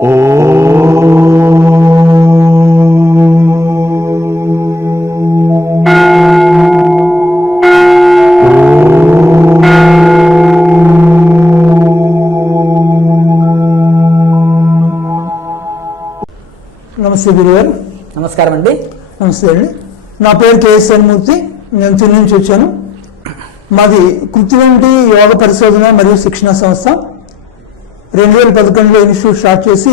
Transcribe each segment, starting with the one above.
నమస్తే గురుగారు. నమస్కారం అండి. నమస్తే అండి. నా పేరు కేఎస్ఎన్ మూర్తి. నేను తిరుగు నుంచి వచ్చాను. మాది కృత్రిమ యోగ పరిశోధన మరియు శిక్షణ సంస్థ 2011లో ఇన్స్టిట్యూట్ స్టార్ట్ చేసి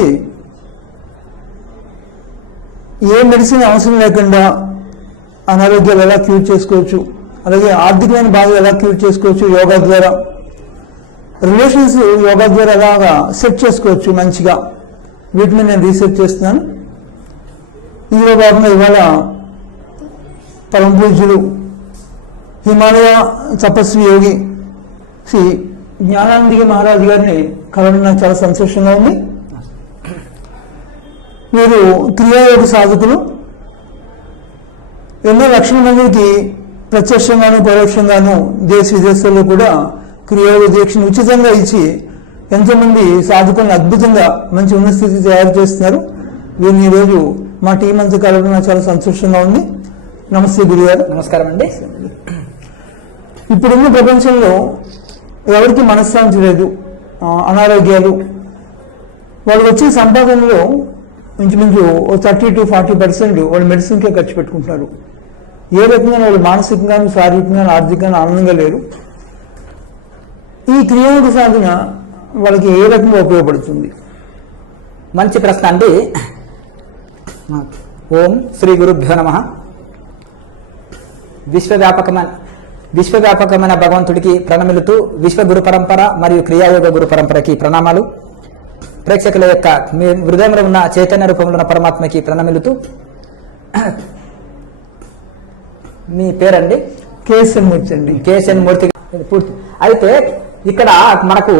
ఏ మెడిసిన్ అవసరం లేకుండా అనారోగ్యాలు ఎలా క్యూర్ చేసుకోవచ్చు, అలాగే ఆర్థికమైన బాధలు ఎలా క్యూర్ చేసుకోవచ్చు, యోగా ద్వారా రిలేషన్స్ యోగా ద్వారా ఎలాగా సెట్ చేసుకోవచ్చు మంచిగా, వీటి మీద నేను రీసెర్చ్ చేస్తున్నాను. ఇందులో భాగంగా ఇవాళ పరమ పూజ్యులు హిమాలయ తపస్వి యోగి శ్రీ జ్ఞానానందగిరి మహారాజు గారిని కలవడం నాకు చాలా సంతోషంగా ఉంది. వీరు క్రియాయోగ సాధకులు. ఎన్నో లక్షల మందికి ప్రత్యక్షంగాను పరోక్షంగాను దేశ విదేశాల్లో కూడా క్రియాయోగ దీక్షను ఉచితంగా ఇచ్చి ఎంతోమంది సాధకులను అద్భుతంగా మంచి ఉన్నత స్థితి తయారు చేస్తున్నారు. వీరిని ఈరోజు మా టీం అంతా కలవడం నాకు చాలా సంతోషంగా ఉంది. నమస్తే గురుగారు. నమస్కారం అండి. ఇప్పుడున్న ప్రపంచంలో ఎవరికి మనశ్శాంతి లేదు, అనారోగ్యాలు. వాళ్ళు వచ్చే సంపాదనలో ఇంచుమించు 30 to 40% వాళ్ళు మెడిసిన్కే ఖర్చు పెట్టుకుంటున్నారు. ఏ రకంగా వాళ్ళు మానసికంగాను శారీరకంగాను ఆర్థికంగా ఆనందంగా లేరు. ఈ క్రియాయోగ సాధన వాళ్ళకి ఏ రకంగా ఉపయోగపడుతుంది? మంచి ప్రశ్న అండి. ఓం శ్రీ గురుభ్యో నమః. విశ్వవ్యాపకమైన భగవంతుడికి ప్రణమిలుతూ విశ్వ గురు పరంపర మరియు క్రియాయోగ గురు పరంపరకి ప్రణామాలు. ప్రేక్షకుల యొక్క మీ హృదయంలో ఉన్న చైతన్య రూపంలో ఉన్న పరమాత్మకి ప్రణమిలుతూ. మీ పేరండి? కేఎస్ఎన్ మూర్తి అండి. కేఎస్ఎన్ మూర్తి పూర్తి. అయితే ఇక్కడ మనకు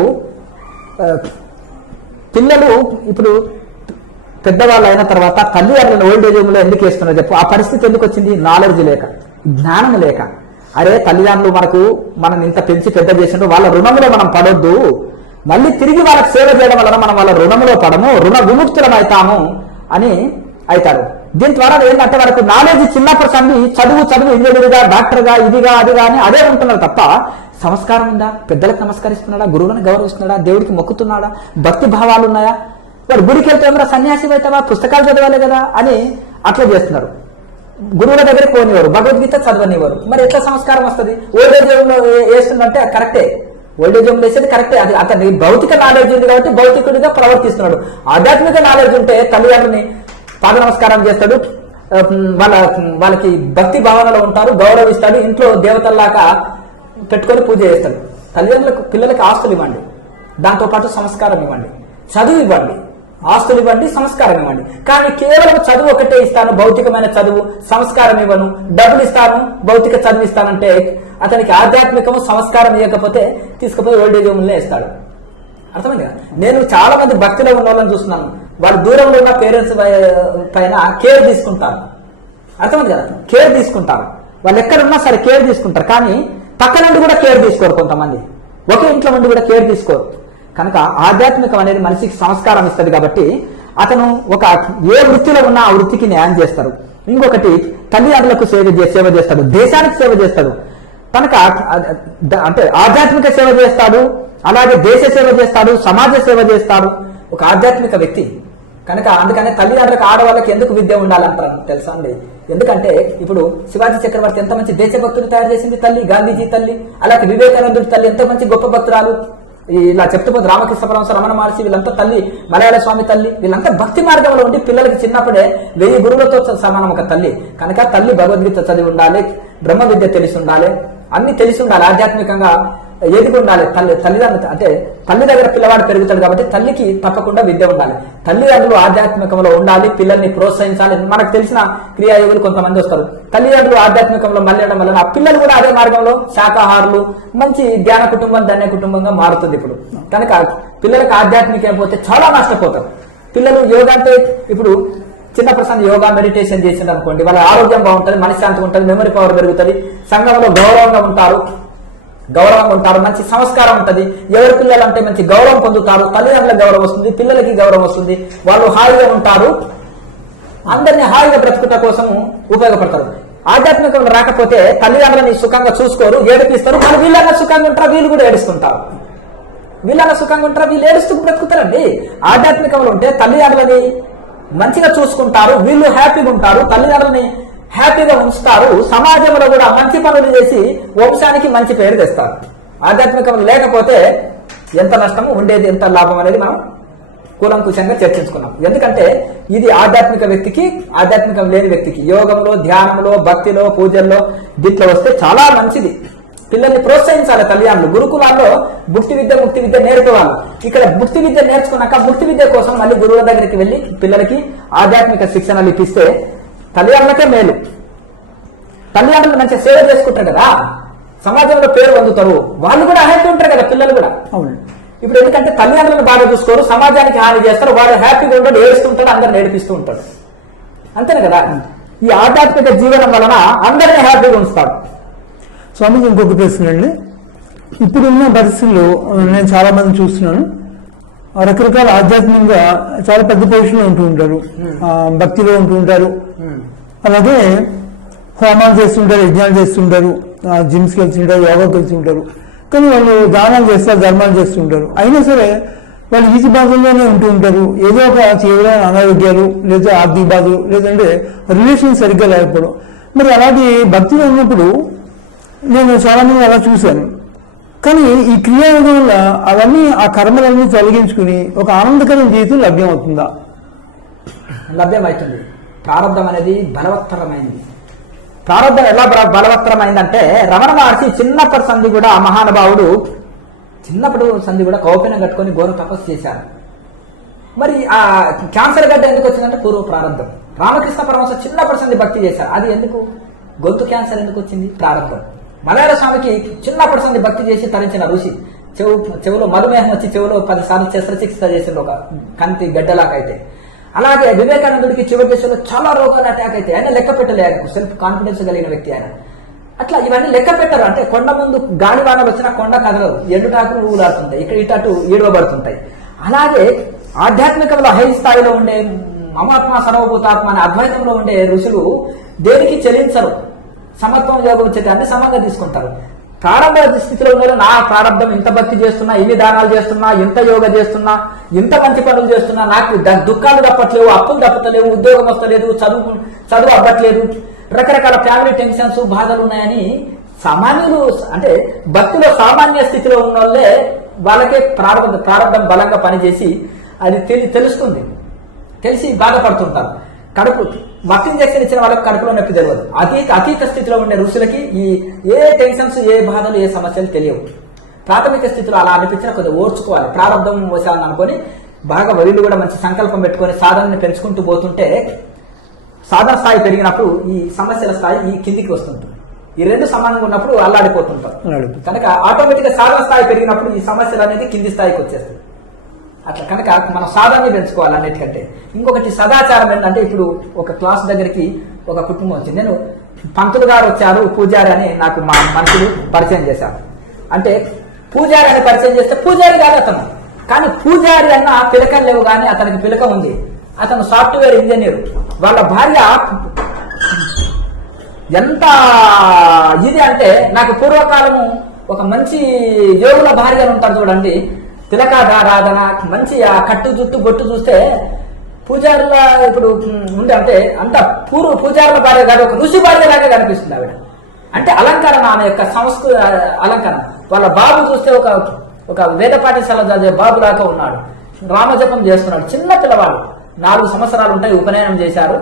పిల్లలు ఇప్పుడు పెద్దవాళ్ళు అయిన తర్వాత తల్లిదండ్రులను ఓల్డ్ ఏజ్ హోమ్లో ఎందుకు వేస్తున్నారు చెప్పు? ఆ పరిస్థితి ఎందుకు వచ్చింది? నాలెడ్జ్ లేక, జ్ఞానం లేక. అరే తల్లిదండ్రులు మనం ఇంత పెంచి పెద్ద చేసినట్టు వాళ్ళ రుణంలో మనం పడొద్దు, మళ్ళీ తిరిగి వాళ్ళకి సేవ చేయడం వలన మనం వాళ్ళ రుణంలో పడము, రుణ విముక్తులం అవుతాము అని అవుతారు. దీని ద్వారా ఏంటంటే వాళ్ళకు నాలెడ్జ్ చిన్నప్పటి సంది చదువు ఇంజనీర్గా, డాక్టర్గా, ఇదిగా అదిగా అని అదే ఉంటున్నారు తప్ప సంస్కారం ఉందా? పెద్దలకు నమస్కరిస్తున్నాడా? గురువులను గౌరవిస్తున్నాడా? దేవుడికి మొక్కుతున్నాడా? భక్తి భావాలు ఉన్నాయా? వాడు గుడికి వెళ్తే ఏమన్నా సన్యాసి అవుతావా, పుస్తకాలు చదవాలి కదా అని అట్లా చేస్తున్నారు. గురువుల దగ్గరికి పోనివారు, భగవద్గీత చదవనివారు. మరి ఎట్లా సంస్కారం వస్తుంది? ఓల్డేజ్ హోమ్ లో వేస్తుందంటే కరెక్టే, ఓల్డేజ్ హోమ్ వేసేది కరెక్టే. అది అతని భౌతిక నాలెడ్జ్ ఉంది కాబట్టి భౌతికుడిగా ప్రవర్తిస్తున్నాడు. ఆధ్యాత్మిక నాలెడ్జ్ ఉంటే తల్లిదండ్రులని పాద నమస్కారం చేస్తాడు, వాళ్ళకి భక్తి భావనలో ఉంటారు, గౌరవిస్తాడు, ఇంట్లో దేవతల్లాగా పెట్టుకొని పూజ చేస్తాడు. తల్లిదండ్రులకు పిల్లలకి ఆస్తులు ఇవ్వండి, దాంతోపాటు సంస్కారం ఇవ్వండి, చదువు ఇవ్వండి, ఆస్తులు ఇవ్వండి, సంస్కారం ఇవ్వండి. కానీ కేవలం చదువు ఒకటే ఇస్తాను, భౌతికమైన చదువు, సంస్కారం ఇవ్వను, డబ్బులు ఇస్తాను, భౌతిక చదువు ఇస్తానంటే అతనికి ఆధ్యాత్మికము సంస్కారం ఇవ్వకపోతే తీసుకుపోయి ఓల్డేజ్ హోమ్లో వేస్తాడు. అర్థమైంది కదా? నేను చాలా మంది భక్తిలో ఉన్న వాళ్ళని చూస్తున్నాను, వాళ్ళు దూరంలో ఉన్న పేరెంట్స్ పైన కేర్ తీసుకుంటారు. అర్థమైంది కదా? కేర్ తీసుకుంటారు. వాళ్ళు ఎక్కడున్నా సరే కేర్ తీసుకుంటారు, కానీ పక్క నుండి కూడా కేర్ తీసుకోరు. కొంతమంది ఒకే ఇంట్లో నుండి కూడా కేర్ తీసుకోరు. కనుక ఆధ్యాత్మికం అనేది మనిషికి సంస్కారం ఇస్తుంది కాబట్టి అతను ఏ వృత్తిలో ఉన్నా ఆ వృత్తికి న్యాయం చేస్తారు. ఇంకొకటి తల్లిదండ్రులకు సేవ చేస్తాడు, దేశానికి సేవ చేస్తాడు. కనుక అంటే ఆధ్యాత్మిక సేవ చేస్తాడు, అలాగే దేశ సేవ చేస్తాడు, సమాజ సేవ చేస్తాడు ఒక ఆధ్యాత్మిక వ్యక్తి. కనుక అందుకనే తల్లిదండ్రులకు ఆడవాళ్ళకి ఎందుకు విద్య ఉండాలంటారు తెలుసా అండి? ఎందుకంటే ఇప్పుడు శివాజీ చక్రవర్తి ఎంత మంచి దేశభక్తులు తయారు చేసింది తల్లి, గాంధీజీ తల్లి, అలాగే వివేకానందుడి తల్లి ఎంత మంచి గొప్ప భక్తురాలు. ఇలా చెప్తుపోతే రామకృష్ణ పరమహంస, రమణ మహర్షి, వీళ్ళంతా తల్లి, మలయాళ స్వామి తల్లి, వీళ్ళంతా భక్తి మార్గంలో ఉండి పిల్లలకి చిన్నప్పుడే 1000 గురువులతో సమానం ఒక తల్లి. కనుక తల్లి భగవద్గీత చదివి ఉండాలి, బ్రహ్మ విద్య తెలిసి ఉండాలి, అన్ని తెలిసి ఉండాలి, ఆధ్యాత్మికంగా ఏది ఉండాలి. తల్లిదండ్రులు అంటే తల్లి దగ్గర పిల్లవాడు పెరుగుతాడు కాబట్టి తల్లికి తప్పకుండా విద్య ఉండాలి. తల్లిదండ్రులు ఆధ్యాత్మికంలో ఉండాలి, పిల్లల్ని ప్రోత్సహించాలి. మనకు తెలిసిన క్రియాయోగులు కొంతమంది వస్తారు, తల్లిదండ్రులు ఆధ్యాత్మికంలో మళ్ళడం వల్ల ఆ పిల్లలు కూడా అదే మార్గంలో శాకాహారులు, మంచి ధ్యాన కుటుంబం, ధన్య కుటుంబంగా మారుతుంది ఇప్పుడు. కనుక పిల్లలకు ఆధ్యాత్మికం పోతే చాలా నష్టపోతారు పిల్లలు. యోగా అంటే ఇప్పుడు చిన్న పర్సన్ యోగా మెడిటేషన్ చేసింది అనుకోండి, వాళ్ళ ఆరోగ్యం బాగుంటుంది, మనశ్శాంతి ఉంటుంది, మెమరీ పవర్ పెరుగుతుంది, సంఘంలో గౌరవంగా ఉంటారు, గౌరవంగా ఉంటారు, మంచి సంస్కారం ఉంటుంది. ఎవరి పిల్లలు అంటే మంచి గౌరవం పొందుతారు, తల్లిదండ్రులకు గౌరవం వస్తుంది, పిల్లలకి గౌరవం వస్తుంది, వాళ్ళు హాయిగా ఉంటారు, అందరినీ హాయిగా బ్రతుకుట కోసం ఉపయోగపడతారు. ఆధ్యాత్మికంలో రాకపోతే తల్లిదండ్రులని సుఖంగా చూసుకోరు, ఏడిపిస్తారు, కానీ వీళ్ళన్నా సుఖంగా ఉంటారు, వీళ్ళు కూడా ఏడుస్తుంటారు. వీళ్ళన్నా సుఖంగా ఉంటారు, వీళ్ళు ఏడుస్తూ బ్రతుకుతారండి. ఆధ్యాత్మికంలో ఉంటే తల్లిదండ్రులని మంచిగా చూసుకుంటారు, వీళ్ళు హ్యాపీగా ఉంటారు, తల్లిదండ్రులని హ్యాపీగా ఉంచుతారు, సమాజంలో కూడా మంచి పనులు చేసి వంశానికి మంచి పేరు తెస్తారు. ఆధ్యాత్మికం లేకపోతే ఎంత నష్టము ఉండేది, ఎంత లాభం అనేది మనం కూలంకుశంగా చర్చించుకున్నాం. ఎందుకంటే ఇది ఆధ్యాత్మిక వ్యక్తికి, ఆధ్యాత్మికం లేని వ్యక్తికి యోగంలో, ధ్యానంలో, భక్తిలో, పూజల్లో దీంట్లో వస్తే చాలా మంచిది. పిల్లల్ని ప్రోత్సహించాలి తల్లిదండ్రులు. గురుకులాల్లో ముక్తి విద్య నేర్పేవాళ్ళు. ఇక్కడ ముక్తి విద్య నేర్చుకున్నాక ముక్తి విద్య కోసం మళ్ళీ గురువుల దగ్గరికి వెళ్ళి పిల్లలకి ఆధ్యాత్మిక శిక్షణలు ఇప్పిస్తే తల్లిదండ్రులకే మేలు. తల్లిదండ్రులు మంచిగా సేవ చేసుకుంటారు కదా, సమాజంలో పేరు పొందుతారు, వాళ్ళు కూడా హ్యాపీ ఉంటారు కదా, పిల్లలు కూడా. అవును. ఇప్పుడు ఎందుకంటే తల్లిదండ్రులను బాగా చూసుకోరు, సమాజానికి హాని చేస్తారు, వాడు హ్యాపీగా ఉంటాడు, ఏడుస్తుంటాడు, అందరు నేర్పిస్తూ ఉంటాడు. అంతేనే కదా. ఈ ఆధ్యాత్మిక జీవనం వలన అందరినీ హ్యాపీగా ఉంచుతాడు. స్వామిజీ ఇంకొక ప్రశ్న అండి. ఇప్పుడున్న పరిస్థితుల్లో నేను చాలా మంది చూస్తున్నాను, రకరకాల ఆధ్యాత్మికంగా చాలా పెద్ద పొజిషన్లో ఉంటూ ఉంటారు, భక్తిలో ఉంటూ ఉంటారు, అలాగే హోమాలు చేస్తుంటారు, యజ్ఞాలు చేస్తుంటారు, జిమ్స్కి వెళ్తుంటారు, యోగాకి వెళ్తుంటారు, కానీ వాళ్ళు దానాలు చేస్తారు, ధర్మాలు చేస్తుంటారు. అయినా సరే వాళ్ళు ఈతి బాధల్లోనే ఉంటూ ఉంటారు. ఏదో ఒక తీవ్రమైన అనారోగ్యాలు, లేదా ఆర్థిక బాధలు, లేదంటే రిలేషన్ సరిగ్గా లేకపోవడం. మరి అలాంటి భక్తిలో ఉన్నప్పుడు నేను చాలా మంది అలా చూశాను. కానీ ఈ క్రియాయోగం వల్ల అవన్నీ, ఆ కర్మలన్నీ తొలగించుకుని ఒక ఆనందకరమైన జీవితం లభ్యమవుతుందా? లభ్యమవుతుంది. ప్రారంధం అనేది బలవత్తరమైంది. ప్రారంధం ఎలా బలవత్తరమైందంటే రమణ మహర్షి చిన్నప్పటి సంధి కూడా, ఆ మహానుభావుడు చిన్నప్పుడు సంధి కూడా కౌపెనం కట్టుకొని ఘోర తపస్సు చేశారు. మరి ఆ క్యాన్సర్ గడ్డ ఎందుకు వచ్చిందంటే పూర్వ ప్రారంధం. రామకృష్ణ పరమహంస చిన్నప్పటి సంధి భక్తి చేశారు, అది ఎందుకు? గొంతు క్యాన్సర్ ఎందుకు వచ్చింది? ప్రారంధం. మలయాళ స్వామికి చిన్నప్పటి సంధి భక్తి చేసి తరించిన ఋషి చెవులో మధుమేహం వచ్చి చెవులో 10 సార్లు శస్త్రచికిత్స చేసిండు, ఒక కంటి గడ్డలాకైతే. అలాగే వివేకానందుడికి చివరి దశలో చాలా రోగాలు అటాక్ అయితే ఆయన లెక్క పెట్టలే, ఆయనకు సెల్ఫ్ కాన్ఫిడెన్స్ కలిగిన వ్యక్తి ఆయన. అట్లా ఇవన్నీ లెక్క పెట్టరు. అంటే కొండ ముందు గాలి వానలు వచ్చినా కొండ కదలదు, ఎండుటాకులు ఊలాడుతుంటాయి, ఇక్కడ ఇటు ఈడవబడుతుంటాయి. అలాగే ఆధ్యాత్మికంలో హై స్థాయిలో ఉండే మమాత్మ సర్వభూతాత్మ అనే అద్వైతంలో ఉండే ఋషులు దేనికి చెల్లించరు, సమత్వం యోగం చేత అన్ని సమంగా తీసుకుంటారు. ప్రారంభ స్థితిలో ఉన్నారు, నా ప్రారంభం ఇంత భక్తి చేస్తున్నా, ఇన్ని దానాలు చేస్తున్నా, ఇంత యోగ చేస్తున్నా, ఇంత మంచి పనులు చేస్తున్నా, నాకు దుఃఖాలు తప్పట్లేవు, అప్పులు తప్పట్లేవు, ఉద్యోగం వస్తలేదు, చదువు అవ్వట్లేదు, రకరకాల ఫ్యామిలీ టెన్షన్స్, బాధలు ఉన్నాయని సామాన్యులు, అంటే భక్తిలో సామాన్య స్థితిలో ఉన్న వాళ్ళే వాళ్ళకే ప్రారంభం బలంగా పనిచేసి అది తెలుస్తుంది, తెలిసి బాధపడుతుంటారు. కడుపు భక్తి ఇంజక్షన్ ఇచ్చిన వాళ్ళకి కడుపులో నొప్పి తెలియదు. అతీత స్థితిలో ఉండే ఋషులకి ఈ ఏ టెన్షన్స్, ఏ బాధలు, ఏ సమస్యలు తెలియవు. ప్రాథమిక స్థితిలో అలా అనిపించినా కొద్దిగా ఓర్చుకోవాలి. ప్రారంభం వశాలను అనుకొని బాగా వీళ్ళు కూడా మంచి సంకల్పం పెట్టుకొని సాధనని పెంచుకుంటూ పోతుంటే సాధన స్థాయి పెరిగినప్పుడు ఈ సమస్యల స్థాయి ఈ కిందికి వస్తుంటుంది. ఈ రెండు సమానంగా ఉన్నప్పుడు అల్లాడిపోతుంటారు. కనుక ఆటోమేటిక్ గా సాధన స్థాయి పెరిగినప్పుడు ఈ సమస్యలు అనేది కింది స్థాయికి వచ్చేస్తాయి. అట్లా కనుక మనం సాధనని పెంచుకోవాలి. అన్నిటికంటే ఇంకొకటి సదాచారం ఏంటంటే, ఇప్పుడు ఒక క్లాస్ దగ్గరికి ఒక కుటుంబం వచ్చింది, నేను పంతులు గారు వచ్చారు, పూజారి అని నాకు మా మనుషులు పరిచయం చేశారు. అంటే పూజారి అని పరిచయం చేస్తే పూజారి కాదు అతను, కానీ పూజారి అన్న పిలకలు లేవు, కానీ అతనికి పిలక ఉంది. అతను సాఫ్ట్వేర్ ఇంజనీర్. వాళ్ళ భార్య ఎంత ఇది అంటే, నాకు పూర్వకాలము ఒక మంచి యోగుల భార్య అని ఉంటారు చూడండి, తిలకారాధన, మంచి ఆ కట్టు జుట్టు బొట్టు చూస్తే పూజారుల ఇప్పుడు ఉండే, అంటే అంత పూజారుల భార్య కాదు, ఒక ఋషి భార్య లాగా కనిపిస్తుంది ఆవిడ. అంటే అలంకరణ, ఆమె యొక్క సంస్కృతి అలంకరణ. వాళ్ళ బాబు చూస్తే ఒక వేద పాఠశాల చదివే బాబు లాగా ఉన్నాడు, రామజపం చేస్తున్నాడు, చిన్న పిల్లవాడు, 4 సంవత్సరాలు ఉంటాయి, ఉపనయనం చేశారు.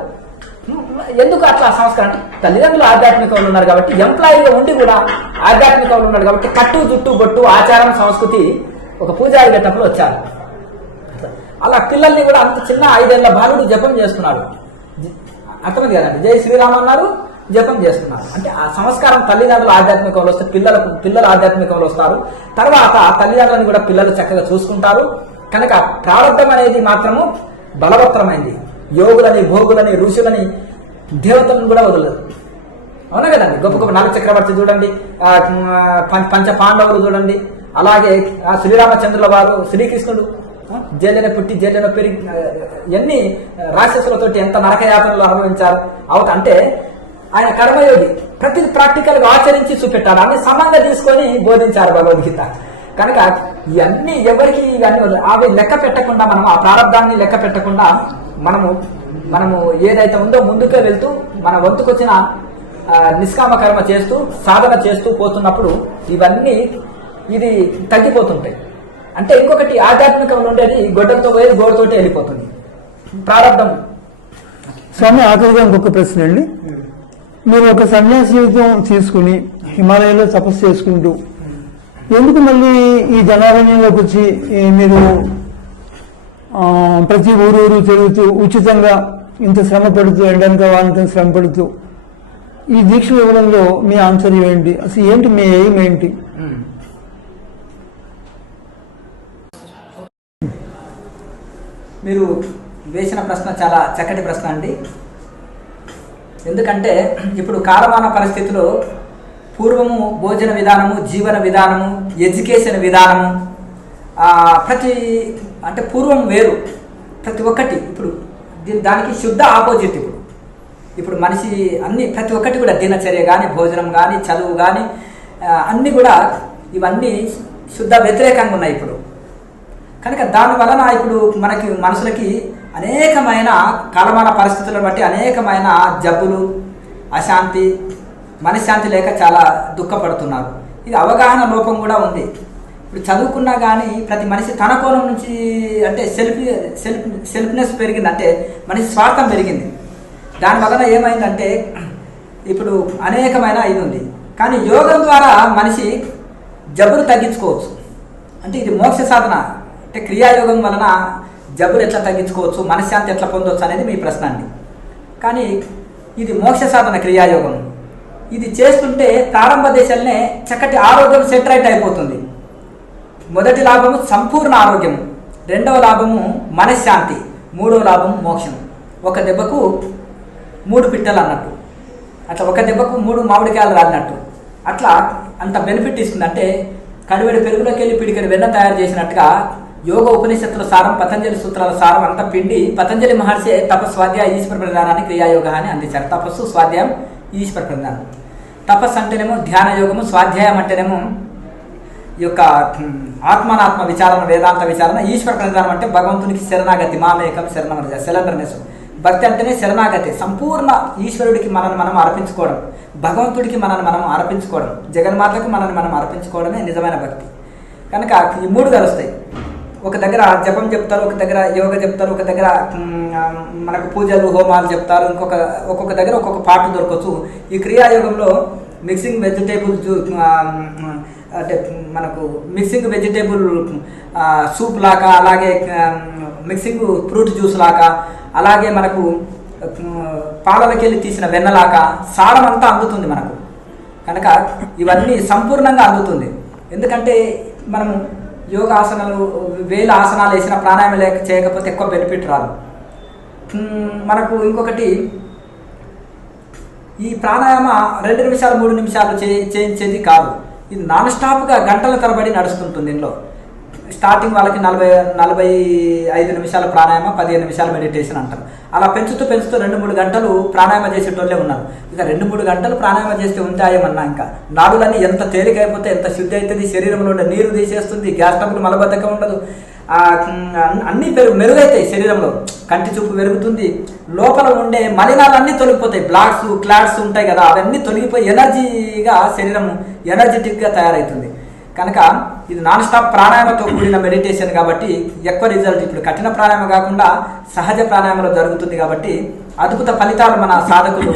ఎందుకు అట్లా సంస్కారం అంటే తల్లిదండ్రులు ఆధ్యాత్మికంలో ఉన్నారు కాబట్టి, ఎంప్లాయీగా ఉండి కూడా ఆధ్యాత్మికంలో ఉన్నాడు కాబట్టి కట్టు జుట్టు బొట్టు ఆచారం సంస్కృతి ఒక పూజారి గట్టప్పుడు వచ్చారు. అలా పిల్లల్ని కూడా అంత చిన్న 5 ఏళ్ల బాలుడు జపం చేస్తున్నాడు. అర్థమైంది కదండి, జై శ్రీరామ్ అన్నారు, జపం చేస్తున్నారు. అంటే ఆ సంస్కారం తల్లిదండ్రులు ఆధ్యాత్మికంలో వస్తే పిల్లలు ఆధ్యాత్మికంలో వస్తారు. తర్వాత తల్లిదండ్రులను కూడా పిల్లలు చక్కగా చూసుకుంటారు. కనుక ప్రారంభం అనేది మాత్రము బలవత్తరమైంది. యోగులని, భోగులని, ఋషులని, దేవతలను కూడా వదలదు. అవునా కదండి. గొప్ప గొప్ప నల చక్రవర్తి చూడండి, పంచ పాండవులు చూడండి, అలాగే శ్రీరామచంద్రుల వారు, శ్రీకృష్ణుడు జైలులో పుట్టి జైలులో పెరిగి ఎన్ని రాక్షసులతోటి ఎంత నరకయాతనలు అనుభవించారు. అంటే ఆయన కర్మయోగి, ప్రతిది ప్రాక్టికల్ గా ఆచరించి చూపెట్టాడు, అన్ని సమంగా తీసుకొని బోధించారు భగవద్గీత. కనుక ఇవన్నీ ఎవరికి ఇవన్నీ అవి లెక్క పెట్టకుండా, మనం ఆ ప్రారంభాన్ని లెక్క పెట్టకుండా మనము ఏదైతే ఉందో ముందుకే వెళ్తూ మన వంతుకొచ్చిన నిష్కామ కర్మ చేస్తూ సాధన చేస్తూ పోతున్నప్పుడు ఇవన్నీ ఇది తగ్గిపోతుంటాయి. అంటే ఇంకొకటి ఆధ్యాత్మికంలో ఉండేది గొడ్డలతో పోయేది గోడతోటి వెళ్ళిపోతుంది ప్రారంభం. స్వామి, ఆఖరిగా ఇంకొక ప్రశ్న అండి. మీరు ఒక సన్యాసి జీవితం తీసుకుని హిమాలయంలో తపస్సు చేసుకుంటూ ఎందుకు మళ్ళీ ఈ జనారణ్యంలోకి వచ్చి మీరు ప్రతి ఊరు తిరుగుతూ ఉచితంగా ఇంత శ్రమ పడుతూ ఎండనక వానక శ్రమ పడుతూ ఈ దీక్ష ఇవ్వడంలో మీ ఆన్సర్ ఏంటి? అసలు ఏంటి మీ ఎయిమ్ ఏంటి? మీరు వేసిన ప్రశ్న చాలా చక్కటి ప్రశ్న అండి. ఎందుకంటే ఇప్పుడు కాలమాన పరిస్థితిలో పూర్వము భోజన విధానము, జీవన విధానము, ఎడ్యుకేషన్ విధానము అంటే పూర్వం వేరు ప్రతి ఒక్కటి. ఇప్పుడు దానికి శుద్ధ ఆపోజిట్. ఇప్పుడు మనిషి ప్రతి ఒక్కటి కూడా దినచర్య కానీ, భోజనం కానీ, చదువు కానీ అన్నీ కూడా ఇవన్నీ శుద్ధ వ్యతిరేకంగా ఉన్నాయి ఇప్పుడు. కనుక దాని వలన ఇప్పుడు మనకి మనుషులకి అనేకమైన కాలమాన పరిస్థితులను బట్టి అనేకమైన జబ్బులు, అశాంతి, మనశ్శాంతి లేక చాలా దుఃఖపడుతున్నారు. ఇది అవగాహన లోపం కూడా ఉంది. ఇప్పుడు చదువుకున్నా కానీ ప్రతి మనిషి తన కోణం నుంచి అంటే సెల్ఫ్నెస్ పెరిగింది, అంటే మనిషి స్వార్థం పెరిగింది. దాని వలన ఏమైందంటే ఇప్పుడు అనేకమైన ఇది ఉంది. కానీ యోగం ద్వారా మనిషి జబ్బులు తగ్గించుకోవచ్చు. అంటే ఇది మోక్ష సాధన, అంటే క్రియాయోగం వలన జబ్బులు ఎట్లా తగ్గించుకోవచ్చు, మనశ్శాంతి ఎట్లా పొందవచ్చు అనేది మీ ప్రశ్న అండి. కానీ ఇది మోక్ష సాధన క్రియాయోగం. ఇది చేస్తుంటే ప్రారంభ దశలనే చక్కటి ఆరోగ్యం సెటరైట్ అయిపోతుంది. మొదటి లాభము సంపూర్ణ ఆరోగ్యము, రెండవ లాభము మనశ్శాంతి, మూడవ లాభం మోక్షం. ఒక దెబ్బకు 3 పిట్టలు అన్నట్టు, అట్లా ఒక దెబ్బకు 3 మామిడికాయలు రాలినట్టు అట్లా అంత బెనిఫిట్ ఇస్తుంది. అంటే కడివెడి పెరుగులోకి వెళ్ళి పిడికెడు వెన్న తయారు చేసినట్టుగా యోగ ఉపనిషత్తుల సారం, పతంజలి సూత్రాల సారం అంతా పిండి పతంజలి మహర్షి తపస్వాధ్యాయ ఈశ్వర ప్రధానాన్ని క్రియాయోగ అని అందించారు. తపస్సు, స్వాధ్యాయం, ఈశ్వర ప్రధానం. తపస్సు అంటేనేమో ధ్యాన యోగము, స్వాధ్యాయం అంటేనేమో ఈ యొక్క ఆత్మానాత్మ విచారణ, వేదాంత విచారణ, ఈశ్వర ప్రధానం అంటే భగవంతునికి శరణాగతి, మామేకం శరణమరజ, సెలండర్నెస్. భక్తి అంటేనే శరణాగతి, సంపూర్ణ ఈశ్వరుడికి మనల్ని మనం అర్పించుకోవడం, భగవంతుడికి మనల్ని మనం అర్పించుకోవడం, జగన్మాతకు మనల్ని మనం అర్పించుకోవడమే నిజమైన భక్తి. కనుక ఈ 3 కలుస్తాయి. ఒక దగ్గర జపం చెప్తారు, ఒక దగ్గర యోగ చెప్తారు, ఒక దగ్గర మనకు పూజలు హోమాలు చెప్తారు, ఒక్కొక్క దగ్గర ఒక్కొక్క పార్ట్ దొరకవచ్చు. ఈ క్రియాయోగంలో మిక్సింగ్ వెజిటేబుల్ అంటే మనకు మిక్సింగ్ వెజిటేబుల్ సూప్ లాగా, అలాగే మిక్సింగ్ ఫ్రూట్ జ్యూస్ లాగా, అలాగే మనకు పాలలకెళ్ళి తీసిన వెన్నలాగా సారం అంతా అందుతుంది మనకు. కనుక ఇవన్నీ సంపూర్ణంగా అందుతుంది. ఎందుకంటే మనము యోగాసనాలు 1000 ఆసనాలు వేసిన ప్రాణాయామం చేయకపోతే ఎక్కువ బెనిఫిట్ రాదు మనకు. ఇంకొకటి, ఈ ప్రాణాయామ 2 నిమిషాలు 3 నిమిషాలు చేయించేది కాదు. ఇది నాన్ స్టాప్గా గంటల తరబడి నడుస్తుంటుంది. ఇందులో స్టార్టింగ్ వాళ్ళకి 45 నిమిషాల ప్రాణాయామ, 15 నిమిషాలు మెడిటేషన్ అంటారు. అలా పెంచుతూ 2-3 గంటలు ప్రాణాయామ చేసేటోళ్ళే ఉన్నారు. ఇక 2-3 గంటలు ప్రాణాయామ చేస్తే ఉంటాయేమన్నా ఇంకా నాడులన్నీ ఎంత తేలికైపోతే, ఎంత శుద్ధి అవుతుంది, శరీరంలో ఉండే నీరు తీసేస్తుంది, గ్యాస్ ట్రబుల్, మలబద్ధకం ఉండదు, అన్నీ మెరుగైతాయి శరీరంలో, కంటి చూపు పెరుగుతుంది, లోపల ఉండే మలినాలన్నీ తొలగిపోతాయి, బ్లాక్స్ క్లాట్స్ ఉంటాయి కదా, అవన్నీ తొలగిపోయి ఎనర్జీగా శరీరం ఎనర్జెటిక్గా తయారవుతుంది. కనుక ఇది నాన్ స్టాప్ ప్రాణాయామతో కూడిన మెడిటేషన్ కాబట్టి ఎక్కువ రిజల్ట్ ఇప్పుడు కఠిన ప్రాణాయామ కాకుండా సహజ ప్రాణాయామంలో జరుగుతుంది. కాబట్టి అద్భుత ఫలితాలు మన సాధకులు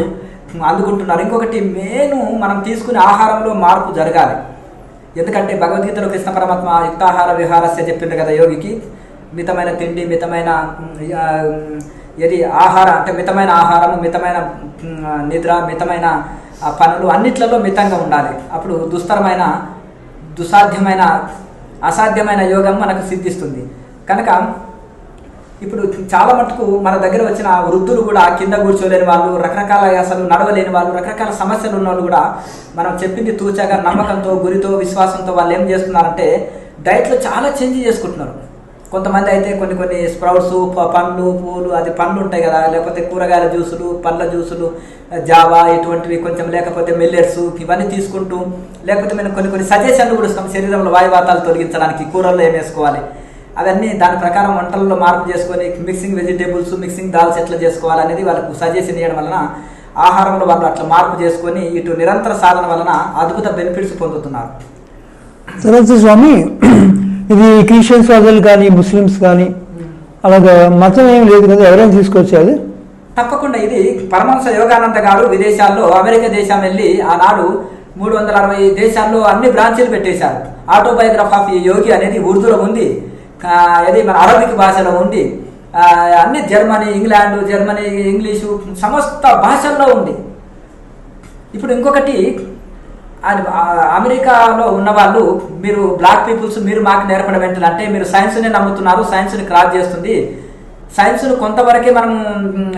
అందుకుంటున్నారు. ఇంకొకటి మెయిన్, మనం తీసుకునే ఆహారంలో మార్పు జరగాలి. ఎందుకంటే భగవద్గీతలో కృష్ణ పరమాత్మ యుక్తాహార విహారస్య చెప్పింది కదా యోగికి, మితమైన తిండి, మితమైన ఆహారం అంటే మితమైన ఆహారము, మితమైన నిద్ర, మితమైన పనులు అన్నిట్లలో మితంగా ఉండాలి. అప్పుడు దుస్తరమైన, దుసాధ్యమైన, అసాధ్యమైన యోగం మనకు సిద్ధిస్తుంది. కనుక ఇప్పుడు చాలా మటుకు మన దగ్గర వచ్చిన వృద్ధులు కూడా కింద కూర్చోలేని వాళ్ళు, రకరకాల అసలు నడవలేని వాళ్ళు, రకరకాల సమస్యలు ఉన్న వాళ్ళు కూడా మనం చెప్పింది తూచాగా నమ్మకంతో, గురితో, విశ్వాసంతో వాళ్ళు ఏం చేస్తున్నారంటే డైట్లో చాలా చేంజ్ చేసుకుంటున్నారు. కొంతమంది అయితే కొన్ని స్ప్రౌట్స్, పండ్లు, పూలు, అది పండ్లు ఉంటాయి కదా, లేకపోతే కూరగాయల జ్యూసులు, పండ్ల జ్యూసులు, జావా ఇటువంటివి కొంచెం, లేకపోతే మిల్లెట్స్ ఇవన్నీ తీసుకుంటూ, లేకపోతే మేము కొన్ని సజెషన్లు కూడా ఇస్తాం శరీరంలో వాయువాతాలు తొలగించడానికి కూరల్లో ఏం వేసుకోవాలి అవన్నీ దాని ప్రకారం వంటల్లో మార్పు చేసుకొని మిక్సింగ్ వెజిటేబుల్స్, మిక్సింగ్ దాల్స్ ఎట్లా చేసుకోవాలనేది వాళ్ళకు సజెషన్ ఇవ్వడం వలన ఆహారంలో వాళ్ళు అట్లా మార్పు చేసుకొని ఇటు నిరంతర సాధన వలన అద్భుత బెనిఫిట్స్ పొందుతున్నారు. తర్వాత స్వామి, ఇది క్రిస్టియన్స్ వాళ్ళు కానీ ముస్లిమ్స్ కానీ అలాగే మతం ఏం లేదు కదా, ఎవరైనా తీసుకోవచ్చు అది? తప్పకుండా. ఇది పరమహంస యోగానంద గారు విదేశాల్లో అమెరికా దేశం వెళ్ళి ఆనాడు 360 దేశాల్లో అన్ని బ్రాంచీలు పెట్టేశారు. ఆటోబయోగ్రఫీ ఆఫ్ యోగి అనేది ఉర్దూలో ఉంది, అది మన అరబిక్ భాషలో ఉంది, అన్ని జర్మనీ, ఇంగ్లీషు సమస్త భాషల్లో ఉంది. ఇప్పుడు ఇంకొకటి, అమెరికాలో ఉన్న వాళ్ళు మీరు బ్లాక్ పీపుల్స్ మీరు మాకు నేర్పడం ఏంటంటే మీరు సైన్స్ని నమ్ముతున్నారు, సైన్స్ని క్రాస్ చేస్తుంది, సైన్స్ను కొంతవరకే మనం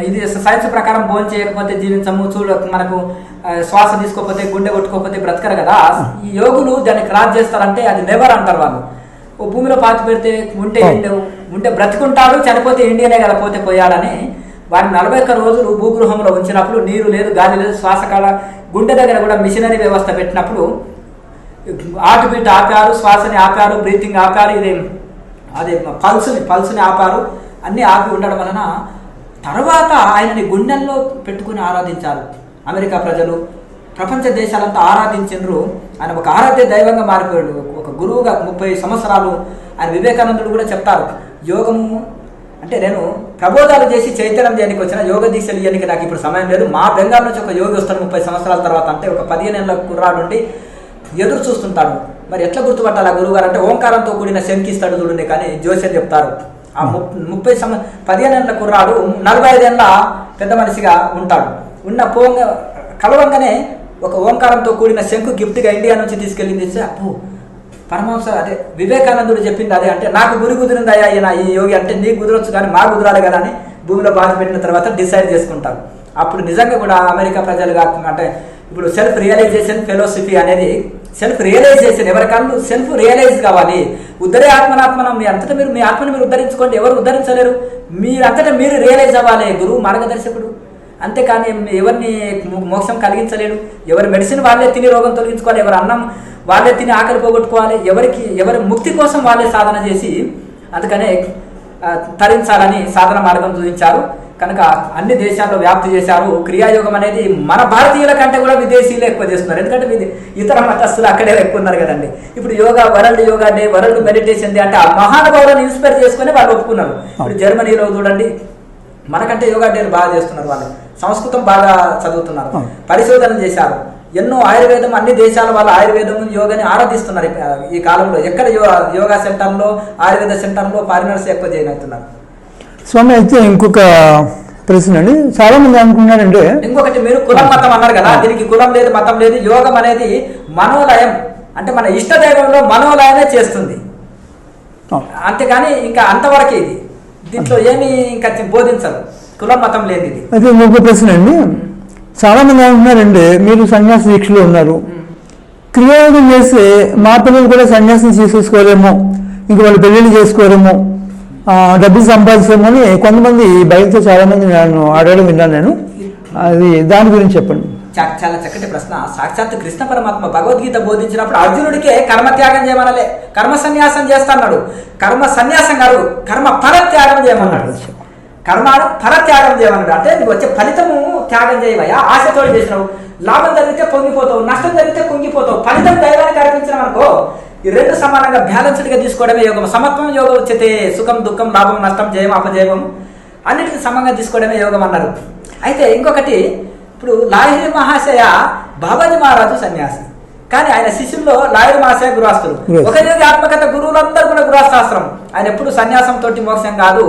ఇది సైన్స్ ప్రకారం భోజనం చేయకపోతే జీవించము, మనకు శ్వాస తీసుకోకపోతే, గుండె కొట్టుకోకపోతే బ్రతకరు కదా. ఈ యోగులు దాన్ని క్రాస్ చేస్తారంటే అది నెవర్ అంటారు వాళ్ళు. ఓ భూమిలో పాతి పెడితే ఉంటే బ్రతుకుంటాడు, చనిపోతే ఇండియానే కదా పోతే పోయాడని వారిని 41 రోజులు భూగృహంలో ఉంచినప్పుడు నీరు లేదు, గాలి లేదు, శ్వాసకాల గుండె దగ్గర కూడా మిషనరీ వ్యవస్థ పెట్టినప్పుడు హార్ట్ బీట్ ఆపారు, శ్వాసని ఆపారు, బ్రీతింగ్ ఆపారు, అదే పల్స్ని ఆపారు, అన్నీ ఆపి ఉండడం వలన తర్వాత ఆయనని గుండెల్లో పెట్టుకుని ఆరాధించారు అమెరికా ప్రజలు. ప్రపంచ దేశాలంతా ఆరాధించరు. ఆయన ఒక ఆరాధ్య దైవంగా మారిపోయాడు, ఒక గురువుగా 30 సంవత్సరాలు. ఆయన వివేకానందుడు కూడా చెప్తారు, యోగము అంటే నేను ప్రబోధాలు చేసి చైతన్యం చేయడానికి వచ్చిన, యోగ దీక్షలు ఇవ్వడానికి నాకు ఇప్పుడు సమయం లేదు. మా బెంగాల్ నుంచి ఒక యోగి వస్తాడు 30 సంవత్సరాల తర్వాత, అంటే ఒక 15 ఏళ్ళ కుర్రాడు నుండి ఎదురు చూస్తుంటాడు. మరి ఎట్లా గుర్తుపట్టాలి ఆ గురువు గారు అంటే ఓంకారంతో కూడిన శంకిస్తాడు చూడండి కానీ జోస్యం చెప్తారు. ఆ 15 ఏళ్ళ కుర్రాడు 45 ఏళ్ళ పెద్ద మనిషిగా ఉంటాడు. కలవంగానే ఒక ఓంకారంతో కూడిన శంకు గిఫ్ట్గా ఇండియా నుంచి తీసుకెళ్ళింది. అప్పు పరమహంస అదే వివేకానందుడు చెప్పింది అదే, అంటే నాకు గురి కుదిరింది అయ్యా ఈయన ఈ యోగి, అంటే నీకు కుదరొచ్చు కానీ మా కుదరాలి కదా అని భూమిలో బాధ పెట్టిన తర్వాత డిసైడ్ చేసుకుంటారు. అప్పుడు నిజంగా కూడా అమెరికా ప్రజలుగా అంటే ఇప్పుడు సెల్ఫ్ రియలైజేషన్ ఫెలోసిఫీ అనేది సెల్ఫ్ రియలైజేషన్, ఎవరికన్నా సెల్ఫ్ రియలైజ్ కావాలి. ఉద్ధరే ఆత్మనాత్మనం, మీ అంతటా మీరు మీ ఆత్మని మీరు ఉద్ధరించుకోండి, ఎవరు ఉద్ధరించలేరు, మీరంతటా మీరు రియలైజ్ అవ్వాలి, గురువు మార్గదర్శకుడు. అంతేకాని ఎవరిని మోక్షం కలిగించలేడు. ఎవరి మెడిసిన్ వాళ్ళే తిని రోగం తొలగించుకోవాలి, ఎవరి అన్నం వాళ్ళే తిని ఆకలి పోగొట్టుకోవాలి, ఎవరి ముక్తి కోసం వాళ్ళే సాధన చేసి అందుకనే తరించాలని సాధన మార్గం చూపించారు. కనుక అన్ని దేశాల్లో వ్యాప్తి చేశారు. క్రియాయోగం అనేది మన భారతీయుల కంటే కూడా విదేశీయులు ఎక్కువ చేస్తున్నారు, ఎందుకంటే ఇతర మతస్థులు అక్కడే ఎక్కువ ఉన్నారు కదండి. ఇప్పుడు world yoga day, world meditation day అంటే ఆ మహానుభావులను ఇన్స్పైర్ చేసుకుని వాళ్ళు ఒప్పుకున్నారు. ఇప్పుడు జర్మనీలో చూడండి, మనకంటే యోగా డేలు బాగా చేస్తున్నారు, వాళ్ళు సంస్కృతం బాగా చదువుతున్నారు, పరిశోధన చేశారు. ఎన్నో ఆయుర్వేదం, అన్ని దేశాల వాళ్ళు ఆయుర్వేదం యోగాని ఆరాధిస్తున్నారు ఈ కాలంలో. ఎక్కడ యోగా సెంటర్లో, ఆయుర్వేద సెంటర్లో ఫారినర్స్ ఎక్కువ జాయిన్ అవుతున్నారు. స్వామి, అయితే ఇంకొక ప్రశ్న అండి, చాలా మంది అనుకున్నారంటే ఇంకొకటి, మీరు కులం మతం అన్నారు కదా, దీనికి కులం లేదు, మతం లేదు. యోగం అనేది మనోలయం, అంటే మన ఇష్ట దైవంలో మనోలయమే చేస్తుంది, అంతేగాని ఇంకా అంతవరకే. ఇది దీంట్లో ఏమి ఇంకా బోధించరు, కులం మతం లేదు ఇది. అయితే ఇంకొక ప్రశ్న అండి, చాలా మంది అనుకున్నారండి, మీరు సన్యాస దీక్షలో ఉన్నారు, క్రియాయోగం చేస్తే మా పిల్లలు కూడా సన్యాసం చేసేసుకోరేమో, ఇంక వాళ్ళు పెళ్ళిళ్ళు చేసుకోరేమో, డబ్బులు సంపాదించేమో అని కొంతమంది బయటతో చాలా మంది నన్ను అడగడం విన్నాను నేను. అది దాని గురించి చెప్పండి. చాలా చక్కటి ప్రశ్న. సాక్షాత్ కృష్ణ పరమాత్మ భగవద్గీత బోధించినప్పుడు అర్జునుడికే కర్మ త్యాగం చేయమనలే, కర్మ సన్యాసం చేస్తాడు. కర్మ సన్యాసం కాదు, కర్మ ఫలత్యాగం చేయమన్నాడు. కర్మ ఫలత్యాగం చేయమన్నాడు. అంటే నీకు వచ్చే ఫలితము త్యాగం చేయవయ్యా. ఆశతోడు చేసినావు, లాభం జరిగితే పొంగిపోతావు, నష్టం జరిగితే కుంగిపోతావు. ఫలితం దైవానికి అర్పించినావు అనుకో, ఈ రెండు సమానంగా బ్యాలెన్స్డ్గా తీసుకోవడమే యోగం. సమత్వం యోగం వచ్చేతే సుఖం, దుఃఖం, లాభం, నష్టం, జయం, అపజయం అన్నిటికీ సమంగా తీసుకోవడమే యోగం అన్నారు. అయితే ఇంకొకటి, ఇప్పుడు లాహిరి మహాశయ బాబాజీ మహారాజు సన్యాసి, కానీ ఆయన శిష్యుల్లో లాహిరి మహాశయ గృహస్థులు. ఒక యోగి ఆత్మకథ గురువులందరూ కూడా గృహస్థాశ్రమం. ఆయన ఎప్పుడు సన్యాసంతో మోక్షం కాదు,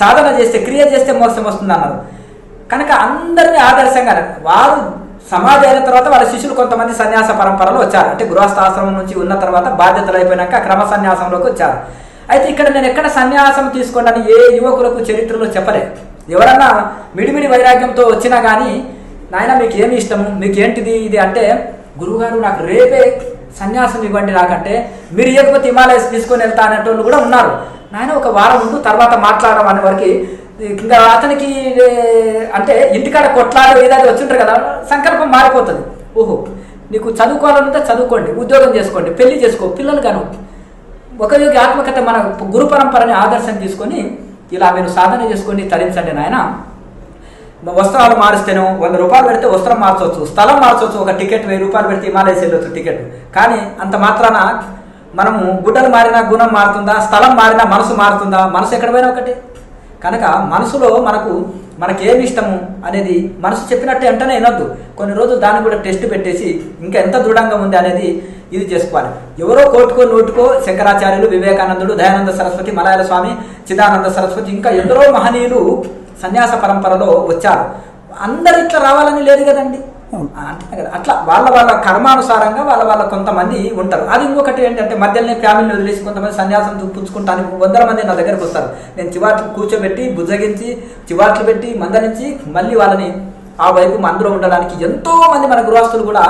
సాధన చేస్తే, క్రియ చేస్తే మోక్షం వస్తుంది అన్నారు. కనుక అందరినీ ఆదర్శంగా వారు సమాధి అయిన తర్వాత వాళ్ళ శిష్యులు కొంతమంది సన్యాస పరంపరలో వచ్చారు. అంటే గృహస్థాశ్రమం నుంచి ఉన్న తర్వాత బాధ్యతలు అయిపోయినాక క్రమ సన్యాసంలోకి వచ్చారు. అయితే ఇక్కడ నేను ఎక్కడ సన్యాసం తీసుకోండి ఏ యువకులకు చరిత్రలో చెప్పలేదు. ఎవరన్నా మిడిమిడి వైరాగ్యంతో వచ్చినా కానీ నాయన మీకు ఏమి ఇష్టము, మీకు ఏంటిది ఇది అంటే, గురువుగారు నాకు రేపే సన్యాసం ఇవ్వండి నాకంటే, మీరు ఇవ్వకపోతే హిమాలయస్ తీసుకొని వెళ్తా అనేటోళ్ళు కూడా ఉన్నారు. నాయన ఒక వారం ముందు తర్వాత మాట్లాడడం అనే వరకు ఇంకా అతనికి అంటే ఇంటికాడ కొట్లాడు ఏదైతే వచ్చింటారు కదా, సంకల్పం మారిపోతుంది. ఓహో నీకు చదువుకోవాలంటే చదువుకోండి, ఉద్యోగం చేసుకోండి, పెళ్లి చేసుకో, పిల్లలు కాను. ఒక యోగి ఆత్మకథ మన గురు పరంపరని ఆదర్శం తీసుకొని ఇలా మీరు సాధన చేసుకొని తరించండి నాయన. వస్త్రాలు మారిస్తేనో 100 రూపాయలు పెడితే వస్త్రం మార్చవచ్చు, స్థలం మార్చవచ్చు. ఒక టికెట్ 1000 రూపాయలు పెడితే హిమాలయస్ వెళ్ళొచ్చు టికెట్. కానీ అంత మాత్రాన మనము గుడ్డలు మారినా గుణం మారుతుందా, స్థలం మారినా మనసు మారుతుందా? మనసు ఎక్కడ పోయినా ఒకటి. కనుక మనసులో మనకేమి ఇష్టము అనేది మనసు చెప్పినట్టు వెంటనే వినొద్దు. కొన్ని రోజులు దాన్ని కూడా టెస్ట్ పెట్టేసి ఇంకా ఎంత దృఢంగా ఉంది అనేది ఇది చేసుకోవాలి. ఎవరో కోటుకో నోటుకో శంకరాచార్యులు, వివేకానందుడు, దయానంద సరస్వతి, మలయాళ స్వామి, చిదానంద సరస్వతి, ఇంకా ఎందరో మహనీయులు సన్యాస పరంపరలో వచ్చారు. అందరు ఇట్లా రావాలని లేదు కదండి. అంటే కదా అట్లా వాళ్ళ కర్మానుసారంగా వాళ్ళ కొంతమంది ఉంటారు. అది ఇంకొకటి ఏంటంటే మధ్యలోనే ఫ్యామిలీని వదిలేసి కొంతమంది సన్యాసం పుచ్చుకుంటాను 100 మంది నా దగ్గరకు వస్తారు. నేను చివాట్లు కూర్చోబెట్టి బుజ్జగించి చివాట్లు పెట్టి మందరించి మళ్ళీ వాళ్ళని ఆ వైపు అందులో ఉండడానికి ఎంతో మంది మన గృహస్థులు కూడా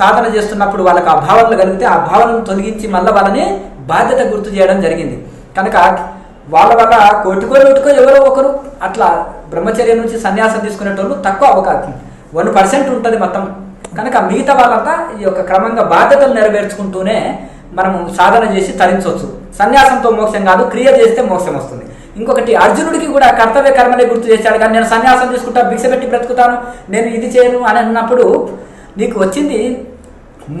సాధన చేస్తున్నప్పుడు వాళ్ళకి ఆ భావనలు కలిగితే ఆ భావనను తొలగించి మళ్ళీ వాళ్ళని బాధ్యత గుర్తు చేయడం జరిగింది. కనుక వాళ్ళ కోటుకో ఎవరో ఒకరు అట్లా బ్రహ్మచర్యం నుంచి సన్యాసం తీసుకునేటోళ్ళు తక్కువ అవకాశం 1% ఉంటుంది మొత్తం. కనుక మిగతా వాళ్ళంతా ఈ యొక్క క్రమంగా బాధ్యతలు నెరవేర్చుకుంటూనే మనము సాధన చేసి తరించవచ్చు. సన్యాసంతో మోక్షం కాదు, క్రియ చేస్తే మోక్షం వస్తుంది. ఇంకొకటి అర్జునుడికి కూడా కర్తవ్య కర్మనే గుర్తు చేశాడు. కానీ నేను సన్యాసం తీసుకుంటా, భిక్ష పెట్టి బ్రతుకుతాను, నేను ఇది చేయను అని అన్నప్పుడు నీకు వచ్చింది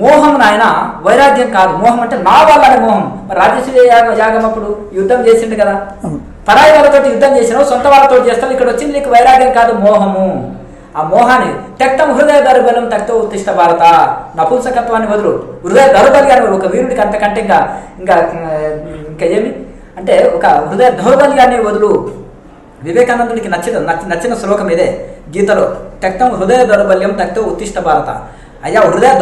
మోహం నాయన, వైరాగ్యం కాదు. మోహం అంటే నా వాళ్ళనే మోహం. మరి రాజేశ్వరి యాగం అప్పుడు యుద్ధం చేసిండు కదా, పరాయి వాళ్ళతో యుద్ధం చేసినావు, సొంత వాళ్ళతో చేస్తావు. ఇక్కడ వచ్చింది నీకు వైరాగ్యం కాదు, మోహము. ఆ మోహాన్ని తెక్తం హృదయ దౌర్బల్యం తక్తో ఉత్తిష్ట భారత, నపుంసకత్వాన్ని వదులు, హృదయ దౌర్బల్యాన్ని ఒక వీరుడికి అంతకంటే ఇంకా ఏమి అంటే ఒక హృదయ దౌర్బల్యాన్ని వదులు. వివేకానందుడికి నచ్చిన శ్లోకం ఇదే గీతలో, తెక్తం హృదయ దౌర్బల్యం తక్తో ఉత్తిష్ట భారత. అయ్యా హృదయ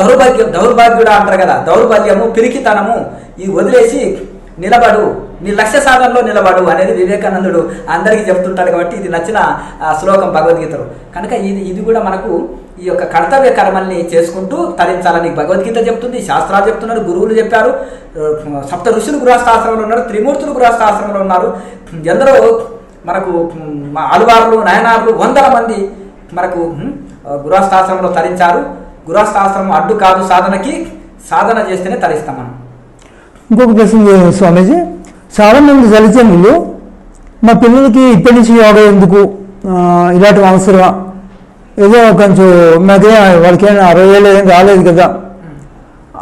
దౌర్భాగ్యుడా అంటారు కదా, దౌర్బల్యము పిరికితనము ఈ వదిలేసి నిలబడు, నీ లక్ష్య సాధనలో నిలబడు అనేది వివేకానందుడు అందరికీ చెప్తుంటాడు. కాబట్టి ఇది నచ్చిన శ్లోకం భగవద్గీతలో. కనుక ఇది కూడా మనకు ఈ యొక్క కర్తవ్య కర్మల్ని చేసుకుంటూ తరించాలని భగవద్గీత చెప్తుంది, శాస్త్రాలు చెప్తున్నారు, గురువులు చెప్పారు. 7 ఋషులు గృహస్థాశ్రమంలో ఉన్నారు, త్రిమూర్తులు గృహస్థాశ్రమంలో ఉన్నారు. ఎందరో మనకు ఆలువార్లు, నయనార్లు 100 మంది మనకు గృహస్థాశ్రమంలో తరించారు. గృహస్థాశ్రమం అడ్డు కాదు సాధనకి, సాధన చేస్తేనే తరిస్తాం మనం. ఇంకొక ప్రశ్న స్వామీజీ, చాలామంది తల్లిదండ్రులు మా పిల్లలకి ఇప్పటి నుంచి యోగా ఎందుకు, ఇలాంటి అవసరమా, ఏదో కొంచెం మాకే వాళ్ళకేమైనా 60 ఏళ్ళు ఏం రాలేదు కదా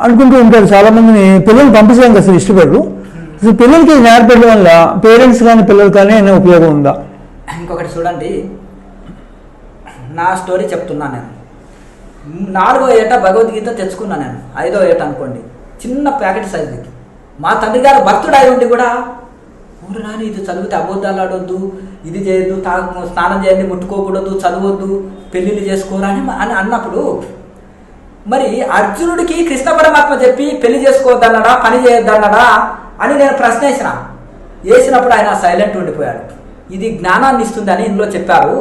అనుకుంటూ ఉంటారు. చాలామందిని పిల్లలు పంపించడానికి అసలు ఇష్టపడరు. అసలు పిల్లలకి నేర్పడం వల్ల పేరెంట్స్ కానీ పిల్లలు కానీ ఏమైనా ఉపయోగం ఉందా? ఇంకొకటి చూడండి, నా స్టోరీ చెప్తున్నా. నేను 4వ ఏట భగవద్గీత తెచ్చుకున్నా. నేను 5వ ఏట అనుకోండి, చిన్న ప్యాకెట్ సైజు. మా తండ్రి గారు భక్తుడు అయి ఉండి కూడా, ఊరు నాని ఇది చదివితే అబద్ధాలు ఆడొద్దు, ఇది చేయొద్దు, స్నానం చేయండి, ముట్టుకోకూడదు, చదవద్దు, పెళ్ళిళ్ళు చేసుకోరా అని అన్నప్పుడు, మరి అర్జునుడికి కృష్ణ పరమాత్మ చెప్పి పెళ్లి చేసుకోవద్దన్నాడా, పని చేయొద్దన్నాడా అని నేను ప్రశ్న వేసినప్పుడు ఆయన సైలెంట్ ఉండిపోయాడు. ఇది జ్ఞానాన్ని ఇస్తుందని ఇందులో చెప్పారు,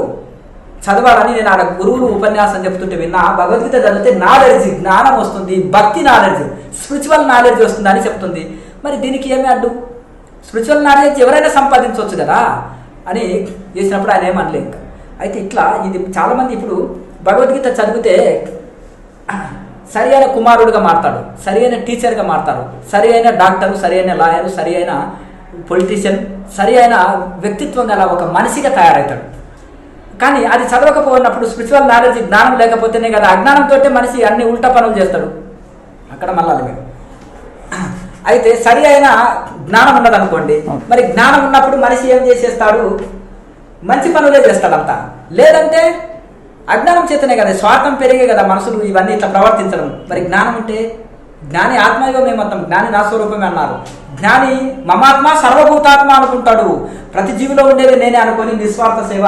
చదవాలని నేను ఆడ గురువులు ఉపన్యాసం చెప్తుంటే విన్నా. భగవద్గీత చదివితే నాలెడ్జ్, జ్ఞానం వస్తుంది, భక్తి నాలెడ్జ్, స్పిరిచువల్ నాలెడ్జ్ వస్తుంది అని చెప్తుంది. మరి దీనికి ఏమి అడ్డు? స్పిరిచువల్ నాలెడ్జ్ ఎవరైనా సంపాదించవచ్చు కదా అని చేసినప్పుడు ఆయన ఏమనలే. ఇంకా అయితే ఇట్లా ఇది చాలామంది ఇప్పుడు భగవద్గీత చదివితే సరి అయిన కుమారుడుగా మారతాడు, సరి అయిన టీచర్గా మారతాడు, సరి అయిన డాక్టరు, సరి అయిన లాయరు, సరి అయిన పొలిటీషియన్, సరి అయిన వ్యక్తిత్వం గల ఒక మనిషిగా తయారవుతాడు. కానీ అది చదవకపోయినప్పుడు, స్పిరిచువల్ నాలెడ్జ్ జ్ఞానం లేకపోతేనే కదా, అజ్ఞానంతో మనిషి అన్ని ఉల్టా పనులు చేస్తాడు. అక్కడ మళ్ళీ మీరు అయితే సరి అయిన జ్ఞానం ఉన్నదనుకోండి, మరి జ్ఞానం ఉన్నప్పుడు మనిషి ఏం చేసేస్తాడు? మంచి పనులే చేస్తాడంతా. లేదంటే అజ్ఞానం చేతనే కదా, స్వార్థం పెరిగే కదా మనుషులు ఇవన్నీ ఇట్లా ప్రవర్తించడం. మరి జ్ఞానం ఉంటే, జ్ఞాని ఆత్మయోగమే మొత్తం, జ్ఞాని నా స్వరూపమే అన్నారు. జ్ఞాని మమాత్మ సర్వభూతాత్మ అనుకుంటాడు, ప్రతి జీవిలో ఉండేది నేనే అనుకొని నిస్వార్థ సేవ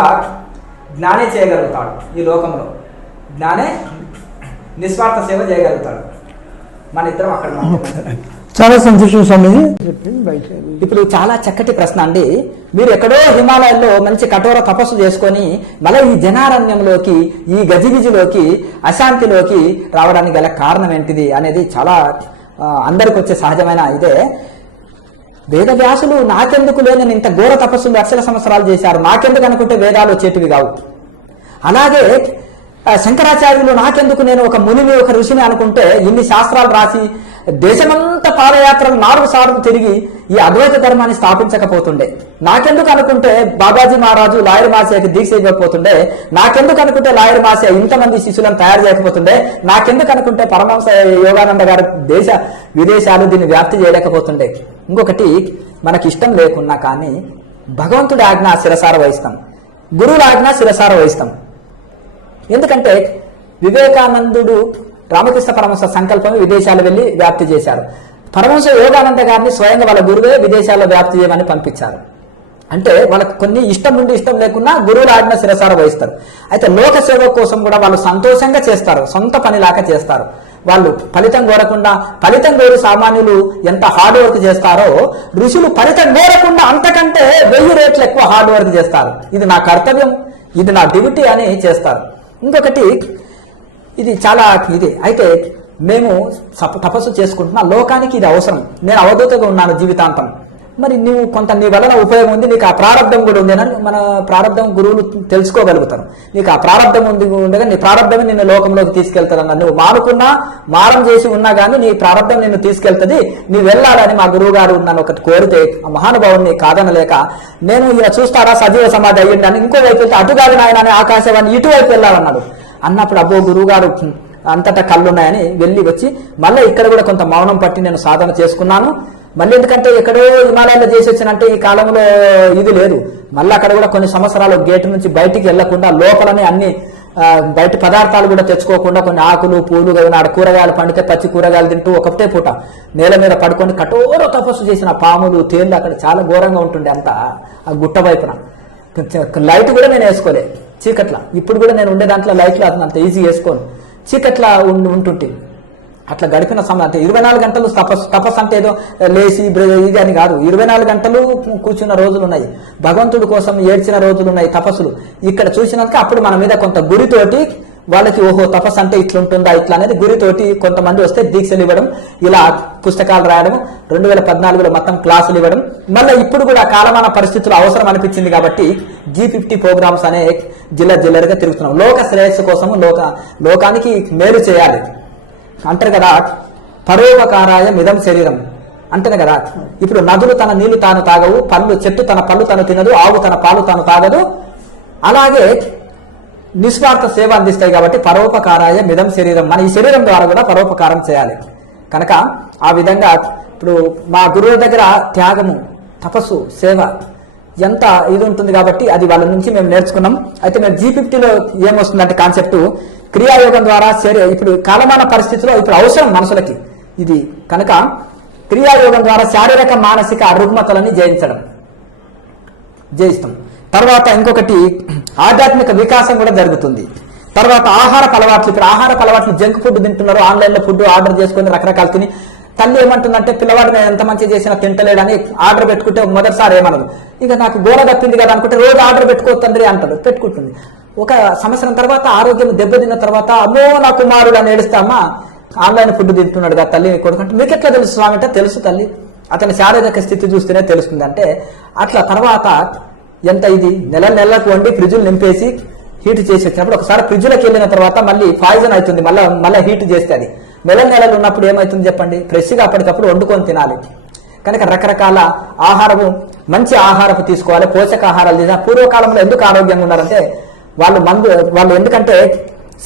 జ్ఞానే చేయగలుగుతాడు. ఈ లోకంలో జ్ఞానే నిస్వార్థ సేవ చేయగలుగుతాడు. మన ఇద్దరం అక్కడ చాలా సంతోషం స్వామిజీ. ఇప్పుడు చాలా చక్కటి ప్రశ్న అండి. మీరు ఎక్కడో హిమాలయాల్లో మంచి కఠోర తపస్సు చేసుకొని మళ్ళీ ఈ జనారణ్యంలోకి, ఈ గజిబిజిలోకి, అశాంతిలోకి రావడానికి గల కారణం ఏంటిది అనేది చాలా అందరికి వచ్చే సహజమైన ఇదే. వేదవ్యాసులు నాకెందుకు లేని ఇంత ఘోర తపస్సులు లక్షల సంవత్సరాలు చేశారు, నాకెందుకు అనుకుంటే వేదాలు వచ్చేటివి కావు. అలాగే శంకరాచార్యులు నాకెందుకు నేను ఒక మునిని, ఒక ఋషిని అనుకుంటే ఇన్ని శాస్త్రాలు రాసి దేశమంతా పాదయాత్రలు 4 సార్లు తిరిగి ఈ అద్వైత ధర్మాన్ని స్థాపించకపోతుండే. నాకెందుకు అనుకుంటే బాబాజీ మహారాజు లాయర్ మాసియాకి దీక్ష ఇవ్వకపోతుండే. నాకెందుకు అనుకుంటే లాయర్ మాసియా ఇంతమంది శిష్యులను తయారు చేయకపోతుండే. నాకెందుకు అనుకుంటే పరమహంస యోగానంద గారు దేశ విదేశాలు దీన్ని వ్యాప్తి చేయలేకపోతుండే. ఇంకొకటి, మనకి ఇష్టం లేకున్నా కానీ భగవంతుడి ఆజ్ఞ శిరసార వహిస్తాం, గురువుల ఆజ్ఞ శిరసార వహిస్తాం. ఎందుకంటే వివేకానందుడు రామకృష్ణ పరమహంస సంకల్పం విదేశాలు వెళ్లి వ్యాప్తి చేశారు. పరమహంస యోగానంద గారిని స్వయంగా వాళ్ళ గురువే విదేశాల్లో వ్యాప్తి చేయమని పంపించారు. అంటే వాళ్ళకి కొన్ని ఇష్టం నుండి ఇష్టం లేకున్నా గురువుల ఆజ్ఞ శిరసార వహిస్తారు. అయితే లోక సేవ కోసం కూడా వాళ్ళు సంతోషంగా చేస్తారు, సొంత పనిలాగా చేస్తారు. వాళ్ళు ఫలితం కోరకుండా, ఫలితం కోరి సామాన్యులు ఎంత హార్డ్ వర్క్ చేస్తారో ఋషులు ఫలితం కోరకుండా అంతకంటే 1000 రెట్లు ఎక్కువ హార్డ్ వర్క్ చేస్తారు. ఇది నా కర్తవ్యం, ఇది నా డ్యూటీ అని చేస్తారు. ఇంకొకటి, ఇది చాలా ఇది. అయితే మేము తపస్సు చేసుకుంటున్నా, లోకానికి ఇది అవసరం, నేను అవధూతగా ఉన్నాను జీవితాంతం. మరి నువ్వు కొంత నీ వలన ఉపయోగం ఉంది, నీకు ఆ ప్రారంభం కూడా ఉంది అని మన ప్రారంభం గురువులు తెలుసుకోగలుగుతారు. నీకు ఆ ప్రారంభం ఉంది ఉండగా నీ ప్రారంభమే నిన్ను లోకంలోకి తీసుకెళ్తారన్న. నువ్వు మానుకున్నా, మారం చేసి ఉన్నా కానీ నీ ప్రారంభం నిన్ను తీసుకెళ్తుంది, నీవు వెళ్ళాలని మా గురువు గారు నన్ను ఒకటి కోరితే ఆ మహానుభావుని కాదనలేక, నేను ఇలా చూస్తారా సజీవ సమాధి అయ్యింది అని ఇంకోవైపు వెళ్తే అటుగాలి నాయన అని ఆకాశవాణి ఇటువైపు వెళ్ళాలన్నాడు. అన్నప్పుడు అబ్బో గురువు గారు అంతటా కళ్ళున్నాయని వెళ్ళి వచ్చి మళ్ళీ ఇక్కడ కూడా కొంత మౌనం పట్టి నేను సాధన చేసుకున్నాను. మళ్ళీ ఎందుకంటే ఎక్కడో హిమాలయాల్లో చేసి వచ్చినంటే ఈ కాలంలో ఇది లేదు. మళ్ళీ అక్కడ కూడా కొన్ని సంవత్సరాలు గేటు నుంచి బయటికి వెళ్లకుండా లోపలనే అన్ని బయట పదార్థాలు కూడా తెచ్చుకోకుండా కొన్ని ఆకులు పూలు నాడు కూరగాయలు పండితే పచ్చి కూరగాయలు తింటూ ఒకటే పూట నేల మీద పడుకొని కఠోర తపస్సు చేసిన పాములు, తేళ్లు అక్కడ చాలా ఘోరంగా ఉంటుండే అంతా ఆ గుట్ట వైపున. లైట్ కూడా నేను వేసుకోలే చీకట్ల. ఇప్పుడు కూడా నేను ఉండే దాంట్లో లైట్లు అంత ఈజీ వేసుకోను, చీకట్లా ఉంటుంటే. అట్లా గడిపిన సమయం అంటే 24 గంటలు తపస్సు అంటే ఏదో లేచి ఇది అని కాదు. 24 గంటలు కూర్చున్న రోజులు ఉన్నాయి, భగవంతుడి కోసం ఏడ్చిన రోజులు ఉన్నాయి తపస్సులు. ఇక్కడ చూసినాక అప్పుడు మన మీద కొంత గురితోటి వాళ్ళకి ఓహో తపస్సు అంటే ఇట్లుంటుందా ఇట్లా అనేది గురితోటి కొంతమంది వస్తే దీక్షలు ఇవ్వడం, ఇలా పుస్తకాలు రాయడం, 2014లో మొత్తం క్లాసులు ఇవ్వడం. మళ్ళీ ఇప్పుడు కూడా కాలమాన పరిస్థితులు అవసరం అనిపించింది కాబట్టి G50 ప్రోగ్రామ్స్ అనే జిల్లగా తిరుగుతున్నాం. లోక శ్రేయస్సు కోసము లోకానికి మేలు చేయాలి అంటారు కదా. పరోపకారాయ మిదం శరీరం అంటేనే కదా. ఇప్పుడు నదులు తన నీళ్లు తాను తాగవు, చెట్టు తన పళ్ళు తను తినదు, ఆవు తన పాలు తాను తాగదు. అలాగే నిస్వార్థ సేవ అందిస్తాయి కాబట్టి పరోపకారాయ మిదం శరీరం. మన ఈ శరీరం ద్వారా కూడా పరోపకారం చేయాలి. కనుక ఆ విధంగా ఇప్పుడు మా గురువుల దగ్గర త్యాగము, తపస్సు, సేవ ఎంత ఇది ఉంటుంది కాబట్టి అది వాళ్ళ నుంచి మేము నేర్చుకున్నాం. అయితే మేము G50లో ఏమొస్తుందంటే కాన్సెప్ట్ క్రియాయోగం ద్వారా ఇప్పుడు కాలమాన పరిస్థితిలో ఇప్పుడు అవసరం మనుషులకి ఇది. కనుక క్రియాయోగం ద్వారా శారీరక మానసిక రుగ్మతలని జయిస్తాం. తర్వాత ఇంకొకటి ఆధ్యాత్మిక వికాసం కూడా జరుగుతుంది. తర్వాత ఆహారపు అలవాట్లు. ఇప్పుడు ఆహారపు అలవాట్లు జంక్ ఫుడ్ తింటున్నారు, ఆన్లైన్లో ఫుడ్ ఆర్డర్ చేసుకుని రకరకాలు తిని. తల్లి ఏమంటుందంటే పిల్లవాడు నేను ఎంత మంచి చేసినా తింటలేడని ఆర్డర్ పెట్టుకుంటే మొదటిసారి ఏమనదు, ఇక నాకు గోల తప్పింది కదా అనుకుంటే రోజు ఆర్డర్ పెట్టుకోవద్దండి అంటాడు, పెట్టుకుంటుంది. ఒక సంవత్సరం తర్వాత ఆరోగ్యం దెబ్బతిన్న తర్వాత అమ్మో నా కుమారుడు అని ఏడుస్తామా ఆన్లైన్ ఫుడ్ తింటున్నాడు కదా తల్లి కొడుకుంటే. మీకు ఎట్లా తెలుసు స్వామి అంటే తెలుసు తల్లి, అతని శారీరక స్థితి చూస్తేనే తెలుస్తుంది అంటే. అట్లా తర్వాత ఎంత ఇది నెలకు వండి ఫ్రిడ్జులు నింపేసి హీట్ చేసి వచ్చినప్పుడు ఒకసారి ఫ్రిడ్జ్లోకి వెళ్ళిన తర్వాత మళ్ళీ పాయిజన్ అవుతుంది, మళ్ళీ హీట్ చేస్తే అది నెలలు ఉన్నప్పుడు ఏమవుతుంది చెప్పండి, ఫ్రెష్గా అప్పటికప్పుడు వండుకొని తినాలి. కనుక రకరకాల ఆహారము, మంచి ఆహారపు తీసుకోవాలి, పోషకాహారాలు తీసుకోవాలి. పూర్వకాలంలో ఎందుకు ఆరోగ్యంగా ఉన్నారంటే వాళ్ళు ఎందుకంటే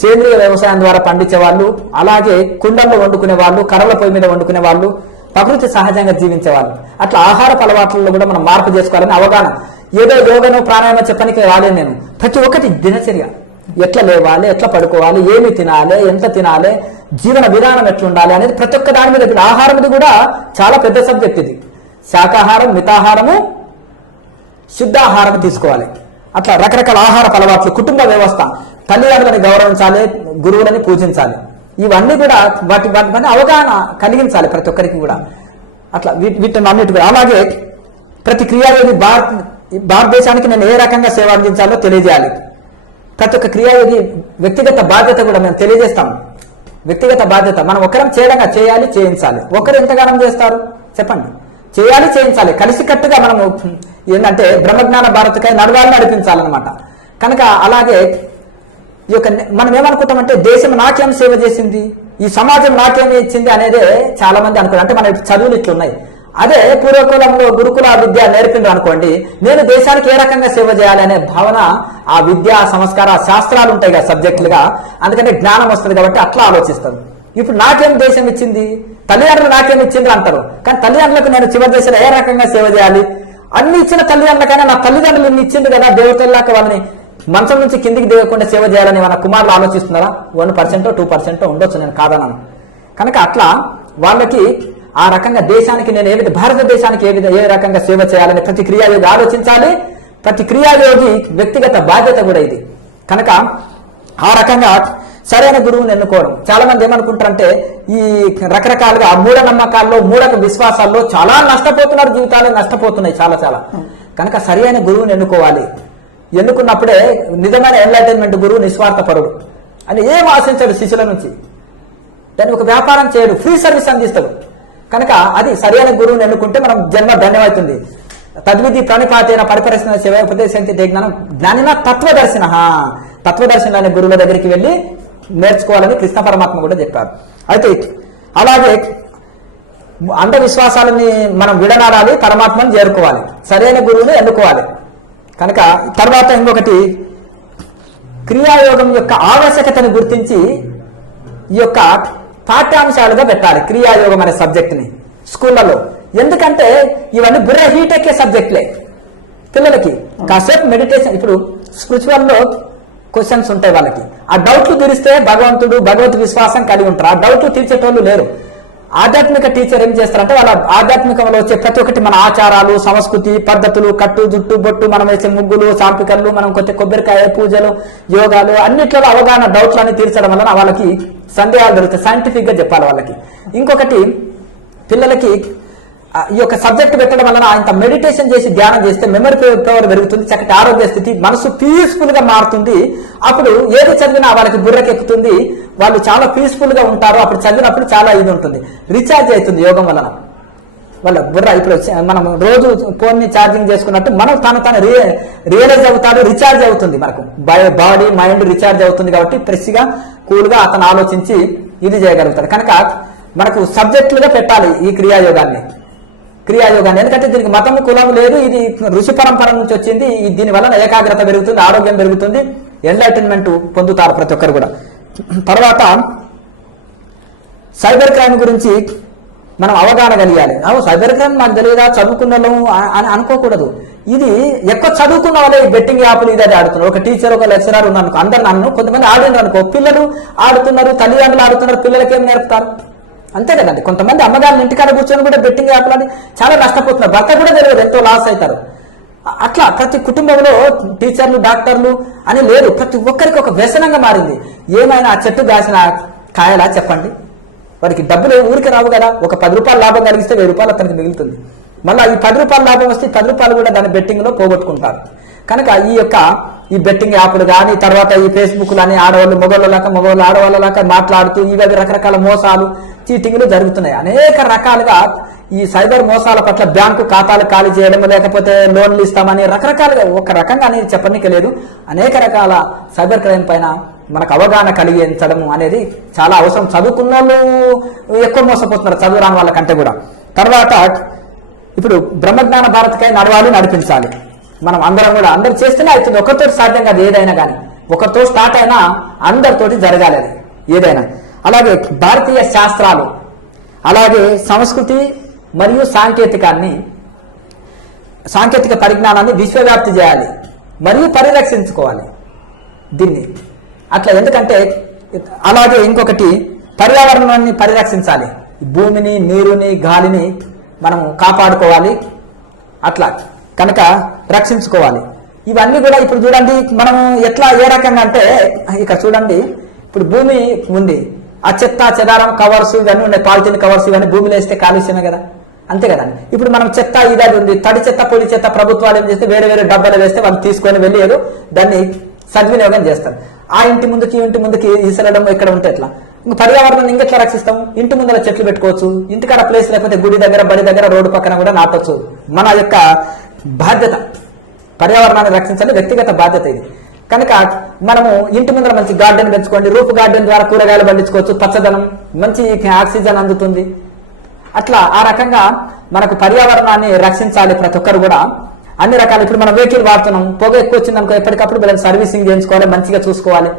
సేంద్రియ వ్యవసాయం ద్వారా పండించే వాళ్ళు, అలాగే కుండల్లో వండుకునే వాళ్ళు, కర్రల పొయ్యి మీద వండుకునే వాళ్ళు, ప్రకృతి సహజంగా జీవించేవాళ్ళు. అట్లా ఆహారపు అలవాట్లలో కూడా మనం మార్పు చేసుకోవాలని అవగాహన. ఏదో యోగనో ప్రాణాయామం చెప్పడానికి రాలేదు నేను. ప్రతి ఒక్కటి దినచర్య, ఎట్లా లేవాలి, ఎట్లా పడుకోవాలి, ఏమి తినాలి, ఎంత తినాలి, జీవన విధానం ఎట్లుండాలి అనేది ప్రతి ఒక్క దాని మీద. ఆహారం ఇది కూడా చాలా పెద్ద సబ్జెక్ట్ ఇది. శాకాహారం, మితాహారము, శుద్ధాహారం తీసుకోవాలి. అట్లా రకరకాల ఆహారపు అలవాట్లు, కుటుంబ వ్యవస్థ, తల్లిదండ్రులని గౌరవించాలి, గురువులని పూజించాలి. ఇవన్నీ కూడా వాటి అవగాహన కలిగించాలి ప్రతి ఒక్కరికి కూడా. అట్లా వీటిని అన్నిటి. అలాగే ప్రతి క్రియాయోగి భారతదేశానికి నేను ఏ రకంగా సేవ అందించాలో తెలియజేయాలి. ప్రతి ఒక్క క్రియాయోగి వ్యక్తిగత బాధ్యత కూడా మేము తెలియజేస్తాం. వ్యక్తిగత బాధ్యత మనం ఒకరం చేయడంగా చేయాలి, చేయించాలి. ఒకరు ఎంతగానం చేస్తారు చెప్పండి? చేయాలి, చేయించాలి. కలిసికట్టుగా మనము ఏంటంటే బ్రహ్మజ్ఞాన భారత్కై నడవాలి, నడిపించాలన్నమాట. కనుక అలాగే ఈ యొక్క మనం ఏమనుకుంటామంటే దేశం నాకేం సేవ చేసింది, ఈ సమాజం నాకేమి ఇచ్చింది అనేదే చాలా మంది అనుకుంటారు. అంటే మన చదువులు ఇట్లున్నాయి. అదే పూర్వకులంలో గురుకుల విద్య నేర్పిండ్రు అనుకోండి, నేను దేశానికి ఏ రకంగా సేవ చేయాలి అనే భావన, ఆ విద్య సంస్కార శాస్త్రాలు ఉంటాయి కదా సబ్జెక్టులుగా, అందుకని జ్ఞానం వస్తుంది కాబట్టి అట్లా ఆలోచిస్తారు. ఇప్పుడు నాకేం దేశం ఇచ్చింది, తల్లిదండ్రులు నాకేం ఇచ్చింది అంటారు. కానీ తల్లిదండ్రులకు నేను చివరి దేశంలో ఏ రకంగా సేవ చేయాలి, అన్ని ఇచ్చిన తల్లిదండ్రులకైనా నా తల్లిదండ్రులు ఇన్ని ఇచ్చింది కదా, దేవతల్లాక వాళ్ళని మంచం నుంచి కిందికి దిగకుండా సేవ చేయాలని మన కుమారులు ఆలోచిస్తున్నారా? 1% 2% ఉండొచ్చు, నేను కాదన్నాను. కనుక అట్లా వాళ్ళకి ఆ రకంగా దేశానికి నేను భారతదేశానికి ఏ రకంగా సేవ చేయాలని ప్రతి క్రియాయోగి ఆలోచించాలి. ప్రతి క్రియాయోగి వ్యక్తిగత బాధ్యత కూడా ఇది. కనుక ఆ రకంగా సరైన గురువుని ఎన్నుకోవడం. చాలా మంది ఏమనుకుంటారంటే ఈ రకరకాలుగా మూఢనమ్మకాల్లో, మూఢక విశ్వాసాల్లో చాలా నష్టపోతున్నారు, జీవితాలు నష్టపోతున్నాయి చాలా. కనుక సరైన గురువుని ఎన్నుకోవాలి. ఎన్నుకున్నప్పుడే నిజమైన ఎన్లైటైన్మెంట్ గురువు నిస్వార్థపరుడు అని ఏం ఆశించాడు శిష్యుల నుంచి. దాన్ని ఒక వ్యాపారం చేయడు, ఫ్రీ సర్వీస్ అందిస్తాడు. కనుక అది సరైన గురువుని ఎన్నుకుంటే మనం జన్మ ధన్యమవుతుంది. తద్విధి ప్రణిపాతైన పరిపరిశ్రమ సేవ ఉపదేశంతి జ్ఞానం జ్ఞానిన తత్వదర్శన అనే గురువుల దగ్గరికి వెళ్ళి నేర్చుకోవాలని కృష్ణ పరమాత్మ కూడా చెప్పారు. అయితే అలాగే అంధవిశ్వాసాలని మనం విడనాడాలి, పరమాత్మను చేరుకోవాలి, సరైన గురువుని ఎన్నుకోవాలి. కనుక తర్వాత ఇంకొకటి క్రియాయోగం యొక్క ఆవశ్యకతను గుర్తించి ఈ యొక్క పాఠ్యాంశాలుగా పెట్టాలి క్రియాయోగం అనే సబ్జెక్ట్ని స్కూళ్ళలో. ఎందుకంటే ఇవన్నీ బుర్ర హీట్ ఎక్కే సబ్జెక్టులే పిల్లలకి. కాసేపు మెడిటేషన్, ఇప్పుడు స్పిరిచువల్లో క్వశ్చన్స్ ఉంటాయి వాళ్ళకి, ఆ డౌట్లు తీరిస్తే భగవత్ విశ్వాసం కలిగి ఉంటారు. ఆ డౌట్లు తీర్చేటోళ్ళు లేరు. ఆధ్యాత్మిక టీచర్ ఏం చేస్తారంటే వాళ్ళ ఆధ్యాత్మికంలో వచ్చే ప్రతి ఒక్కటి మన ఆచారాలు, సంస్కృతి, పద్ధతులు, కట్టు జుట్టు బొట్టు, మనం వేసే ముగ్గులు, సాంపికలు, మనం కొబ్బరికాయ పూజలు, యోగాలు, అన్నిట్లో అవగాహన డౌట్లన్నీ తీర్చడం వలన వాళ్ళకి సందేహాలు దొరుకుతాయి. సైంటిఫిక్ గా చెప్పాలి వాళ్ళకి. ఇంకొకటి పిల్లలకి ఈ యొక్క సబ్జెక్ట్ పెట్టడం వలన ఇంత మెడిటేషన్ చేసి ధ్యానం చేస్తే మెమరీ పవర్ పెరుగుతుంది, చక్కటి ఆరోగ్య స్థితి, మనసు పీస్ఫుల్ గా మారుతుంది. అప్పుడు ఏది చదివినా వాళ్ళకి బుర్రకి ఎక్కుతుంది, వాళ్ళు చాలా పీస్ఫుల్ గా ఉంటారు. అప్పుడు చదివినప్పుడు చాలా ఇది ఉంటుంది, రీఛార్జ్ అవుతుంది యోగం వలన వాళ్ళ బుర్ర. ఇప్పుడు మనం రోజు ఫోన్ ని ఛార్జింగ్ చేసుకున్నట్టు మనం తను రియలైజ్ అవుతాడు, రీఛార్జ్ అవుతుంది. మనకు బాడీ మైండ్ రీఛార్జ్ అవుతుంది. కాబట్టి ఫ్రెష్ గా కూల్ గా అతను ఆలోచించి ఇది చేయగలుగుతాడు. కనుక మనకు సబ్జెక్టులుగా పెట్టాలి ఈ క్రియాయోగాన్ని. ఎందుకంటే దీనికి మతం కులం లేదు, ఇది ఋషి పరంపర నుంచి వచ్చింది. దీని వలన ఏకాగ్రత పెరుగుతుంది, ఆరోగ్యం పెరుగుతుంది, ఎన్లైటన్మెంట్ పొందుతారు ప్రతి ఒక్కరు కూడా. తర్వాత సైబర్ క్రైమ్ గురించి మనం అవగాహన కలిగాలి. సైబర్ క్రైమ్ మాకు తెలియదా, చదువుకున్న అని అనుకోకూడదు. ఇది ఎక్కువ చదువుకున్న వాళ్ళే ఈ బెట్టింగ్ యాప్లు ఇది ఆడుతున్నారు. ఒక టీచర్, ఒక లెక్చరర్ ఉన్నాను, అందరు నన్ను కొంతమంది ఆడినారు అనుకో, పిల్లలు ఆడుతున్నారు, తల్లిదండ్రులు ఆడుతున్నారు, పిల్లలకి ఏం నేర్పుతారు? అంతే కదండి. కొంతమంది అమ్మగారిని ఇంటికాడ కూర్చొని కూడా బెట్టింగ్ యాప్లని చాలా నష్టపోతున్నారు. భర్త కూడా తెలియదు, ఎంతో లాస్ అవుతారు. అట్లా ప్రతి కుటుంబంలో టీచర్లు, డాక్టర్లు అని లేదు, ప్రతి ఒక్కరికి ఒక వ్యసనంగా మారింది. ఏమైనా ఆ చెట్టు కాసిన కాయలా చెప్పండి? వారికి డబ్బులు ఊరికి రావు కదా. ఒక 10 రూపాయలు లాభం కలిగిస్తే 1000 రూపాయలు అతనికి మిగులుతుంది. మళ్ళీ ఈ 10 రూపాయలు లాభం వస్తే 10 రూపాయలు కూడా దాని బెట్టింగ్ లో పోగొట్టుకుంటారు. కనుక ఈ బెట్టింగ్ యాప్లు కానీ, తర్వాత ఈ ఫేస్బుక్లు అని ఆడవాళ్ళు మగవాళ్ళు ఆడవాళ్ళలాగా మాట్లాడుతూ ఇవి రకరకాల మోసాలు, చీటింగ్లు జరుగుతున్నాయి. అనేక రకాలుగా ఈ సైబర్ మోసాల పట్ల బ్యాంకు ఖాతాలు ఖాళీ చేయడం, లేకపోతే లోన్లు ఇస్తామని రకరకాలుగా, ఒక రకంగా అనేది చెప్పడానికి లేదు, అనేక రకాల సైబర్ క్రైమ్ పైన మనకు అవగాహన కలిగించడం అనేది చాలా అవసరం. చదువుకున్న వాళ్ళు ఎక్కువ మోసపోతున్నారు చదువు రాని వాళ్ళకంటే కూడా. తర్వాత ఇప్పుడు బ్రహ్మజ్ఞాన భారత్కై నడవాలి, నడిపించాలి. మనం అందరం కూడా అందరు చేస్తేనే అవుతుంది. ఒకరితో సాధ్యం కాదు ఏదైనా కానీ. ఒకరితో స్టార్ట్ అయినా అందరితోటి జరగాలి అది ఏదైనా. అలాగే భారతీయ శాస్త్రాలు, అలాగే సంస్కృతి మరియు సాంకేతిక పరిజ్ఞానాన్ని విశ్వవ్యాప్తి చేయాలి మరియు పరిరక్షించుకోవాలి దీన్ని. అట్లా ఎందుకంటే అలాగే ఇంకొకటి పర్యావరణాన్ని పరిరక్షించాలి. భూమిని, నీరుని, గాలిని మనం కాపాడుకోవాలి. అట్లా కనుక రక్షించుకోవాలి. ఇవన్నీ కూడా ఇప్పుడు చూడండి మనం ఎట్లా ఏ రకంగా అంటే, ఇక చూడండి ఇప్పుడు భూమి ఉంది, ఆ చెత్త చెదారం కవర్స్ ఇవన్నీ ఉన్నాయి, పాలిథిన్ కవర్స్ ఇవన్నీ భూమిలో వేస్తే కాలుష్యమే కదా. అంతే కదండి. ఇప్పుడు మనం చెత్త ఇదాది ఉంది, తడి చెత్త పొడి చెత్త ప్రభుత్వాలు ఏం చేస్తే వేరే వేరే డబ్బాలు వేస్తే వాళ్ళు తీసుకొని వెళ్ళి ఏదో దాన్ని సద్వినియోగం చేస్తారు. ఆ ఇంటి ముందుకి ఇంటి ముందుకి ఈసలడం ఇక్కడ ఉంటే ఎట్లా? ఇంకా పర్యావరణం ఇంకెట్లా రక్షిస్తాము? ఇంటి ముందర చెట్లు పెట్టుకోవచ్చు, ఇంటికాడ ప్లేస్ లేకపోతే గుడి దగ్గర బడి దగ్గర రోడ్డు పక్కన కూడా నాటొచ్చు. మన యొక్క బాధ్యత పర్యావరణాన్ని రక్షించాలి, వ్యక్తిగత బాధ్యత ఇది. కనుక మనము ఇంటి ముందర మంచి గార్డెన్ పెంచుకోండి, రూఫ్ గార్డెన్ ద్వారా కూరగాయలు పండించుకోవచ్చు, పచ్చదనం మంచి ఆక్సిజన్ అందుతుంది. అట్లా ఆ రకంగా మనకు పర్యావరణాన్ని రక్షించాలి ప్రతి ఒక్కరు కూడా. అన్ని రకాలు ఇప్పుడు మనం వెహికల్ వాడుతున్నాం, పొగ ఎక్కువ వచ్చింది అనుకో ఎప్పటికప్పుడు వీళ్ళని సర్వీసింగ్ చేయించుకోవాలి, మంచిగా చూసుకోవాలి,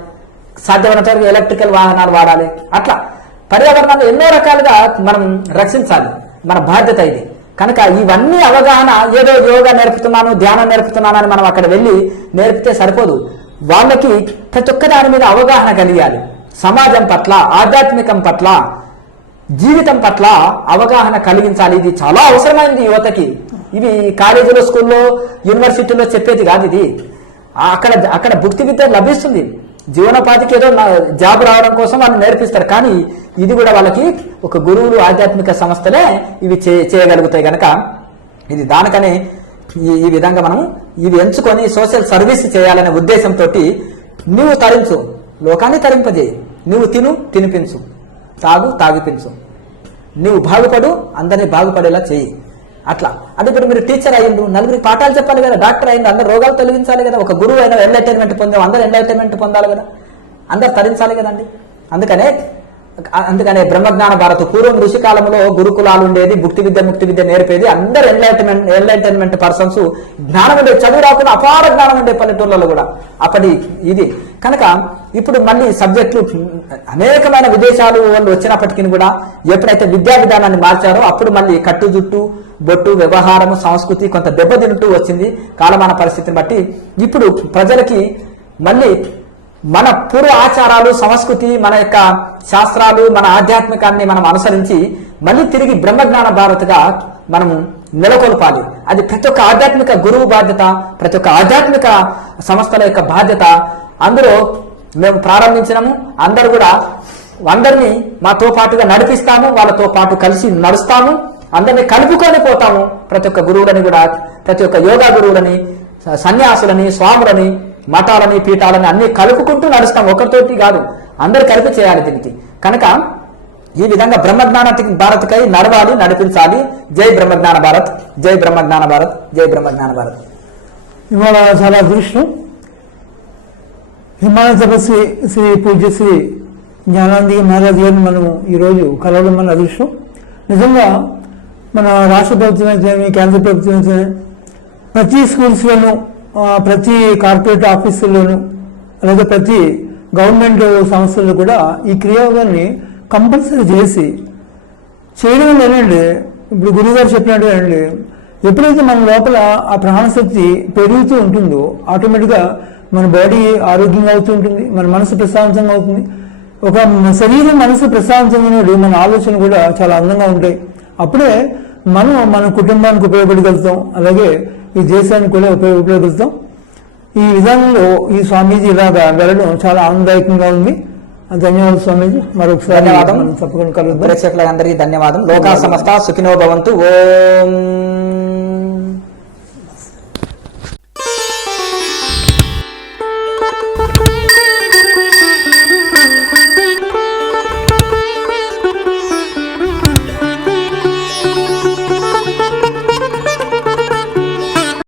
సాధ్యమైనంత వరకు ఎలక్ట్రికల్ వాహనాలు వాడాలి. అట్లా పర్యావరణాన్ని ఎన్నో రకాలుగా మనం రక్షించాలి, మన బాధ్యత ఇది. కనుక ఇవన్నీ అవగాహన, ఏదో యోగా నేర్పుతున్నాను ధ్యానం నేర్పుతున్నాను అని మనం అక్కడ వెళ్ళి నేర్పితే సరిపోదు. వాళ్ళకి ప్రతి ఒక్క దాని మీద అవగాహన కలిగాలి. సమాజం పట్ల, ఆధ్యాత్మికం పట్ల, జీవితం పట్ల అవగాహన కలిగించాలి. ఇది చాలా అవసరమైనది యువతకి. ఇవి కాలేజీలో, స్కూల్లో, యూనివర్సిటీలో చెప్పేది కాదు. ఇది అక్కడ అక్కడ భుక్తి విద్య లభిస్తుంది. జీవనోపాధికి ఏదో జాబ్ రావడం కోసం వాళ్ళు నేర్పిస్తారు. కానీ ఇది కూడా వాళ్ళకి ఒక గురువులు, ఆధ్యాత్మిక సంస్థలే ఇవి చేయగలుగుతాయి. కనుక ఇది దానికనే ఈ విధంగా మనం ఇవి ఎంచుకొని సోషల్ సర్వీస్ చేయాలనే ఉద్దేశంతో నువ్వు తరించు, లోకాన్ని తరింపజేయి, నువ్వు తినిపించు, తాగిపించు, నువ్వు బాగుపడు, అందరినీ బాగుపడేలా చేయి. అట్లా అంటే ఇప్పుడు మీరు టీచర్ అయ్యిండు, నలుగురికి పాఠాలు చెప్పాలి కదా, డాక్టర్ అయ్యిండు, అందరు రోగాలు తొలగించాలి కదా, ఒక గురువు అయినా ఎంటర్టైన్మెంట్ పొందాం, అందరు ఎంటర్టైన్మెంట్ పొందాలి కదా, అందరు తరించాలి కదండి. అందుకనే బ్రహ్మజ్ఞాన భారత్ పూర్వం ఋషి కాలంలో గురుకులాలు ఉండేది, ముక్తి విద్య నేర్పేది, అందరు ఎంటర్టైన్మెంట్ పర్సన్స్, జ్ఞానం ఉండే, చదువు రాకుండా అపార జ్ఞానం ఉండే పల్లెటూళ్ళలో కూడా అప్పటి ఇది. కనుక ఇప్పుడు మళ్ళీ సబ్జెక్టులు అనేకమైన విదేశాలు వాళ్ళు వచ్చినప్పటికీ కూడా ఎప్పుడైతే విద్యా విధానాన్ని మార్చారో అప్పుడు మళ్ళీ కట్టు జుట్టు, బొట్టు, వ్యవహారము, సంస్కృతి కొంత దెబ్బతింటూ వచ్చింది కాలమాన పరిస్థితిని బట్టి. ఇప్పుడు ప్రజలకి మళ్ళీ మన పూర్వ ఆచారాలు, సంస్కృతి, మన యొక్క శాస్త్రాలు, మన ఆధ్యాత్మికాన్ని మనం అనుసరించి మళ్ళీ తిరిగి బ్రహ్మజ్ఞాన భారత్గా మనము నెలకొల్పాలి. అది ప్రతి ఒక్క ఆధ్యాత్మిక గురువు బాధ్యత, ప్రతి ఒక్క ఆధ్యాత్మిక సంస్థల యొక్క బాధ్యత. అందులో మేము ప్రారంభించినాము, అందరూ కూడా అందరినీ మాతో పాటుగా నడిపిస్తాము, వాళ్ళతో పాటు కలిసి నడుస్తాము, అందరినీ కలుపుకొని పోతాము. ప్రతి ఒక్క గురువులని కూడా, ప్రతి ఒక్క యోగా గురువులని, సన్యాసులని, స్వాములని, మఠాలని, పీఠాలని అన్ని కలుపుకుంటూ నడుస్తాం, ఒకరితోటి కాదు, అందరు కలిపి చేయాలి దీనికి. కనుక ఈ విధంగా బ్రహ్మజ్ఞాన భారత్కై నడవాలి, నడిపించాలి. జై బ్రహ్మజ్ఞాన భారత్, జై బ్రహ్మజ్ఞాన భారత్, జై బ్రహ్మజ్ఞాన భారత్. ఇవాళ చాలా అదృష్టం, హిమాలయ తపస్వి శ్రీ పూజ్య శ్రీ జ్ఞానానంద మహారాజ్ గారిని మనం ఈరోజు కలవడం మన అదృష్టం. నిజంగా మన రాష్ట్ర ప్రభుత్వం అయితే, కేంద్ర ప్రభుత్వం అయితే ప్రతి స్కూల్స్లోనూ, ప్రతి కార్పొరేట్ ఆఫీసుల్లోనూ, అలాగే ప్రతి గవర్నమెంట్ సంస్థల్లో కూడా ఈ క్రియాయోగాన్ని కంపల్సరీ చేయడం వల్ల ఏంటంటే, ఇప్పుడు గురువుగారు చెప్పినట్టు ఏంటంటే, ఎప్పుడైతే మన లోపల ఆ ప్రాణశక్తి పెరుగుతూ ఉంటుందో ఆటోమేటిక్గా మన బాడీ ఆరోగ్యంగా అవుతూ ఉంటుంది, మన మనసు ప్రశాంతంగా అవుతుంది. ఒక శరీరం, మనసు ప్రశాంతంగా ఉన్నప్పుడు మన ఆలోచన కూడా చాలా అందంగా ఉంటాయి. అప్పుడే మనం మన కుటుంబానికి ఉపయోగపడగలుగుతాం, అలాగే ఈ దేశానికి కూడా ఉపయోగపడగలుగుతాం. ఈ విధానంలో ఈ స్వామీజీ ఇలాగా వెళ్ళడం చాలా ఆనందదాయకంగా ఉంది. ధన్యవాదాలు స్వామీజీ. మరొకసారి ధన్యవాదం. తప్పకుండా కలుగుతాం. ప్రేక్షకులందరికీ ధన్యవాదం. లోకా సమస్త సుఖినో భవంతు. ఓం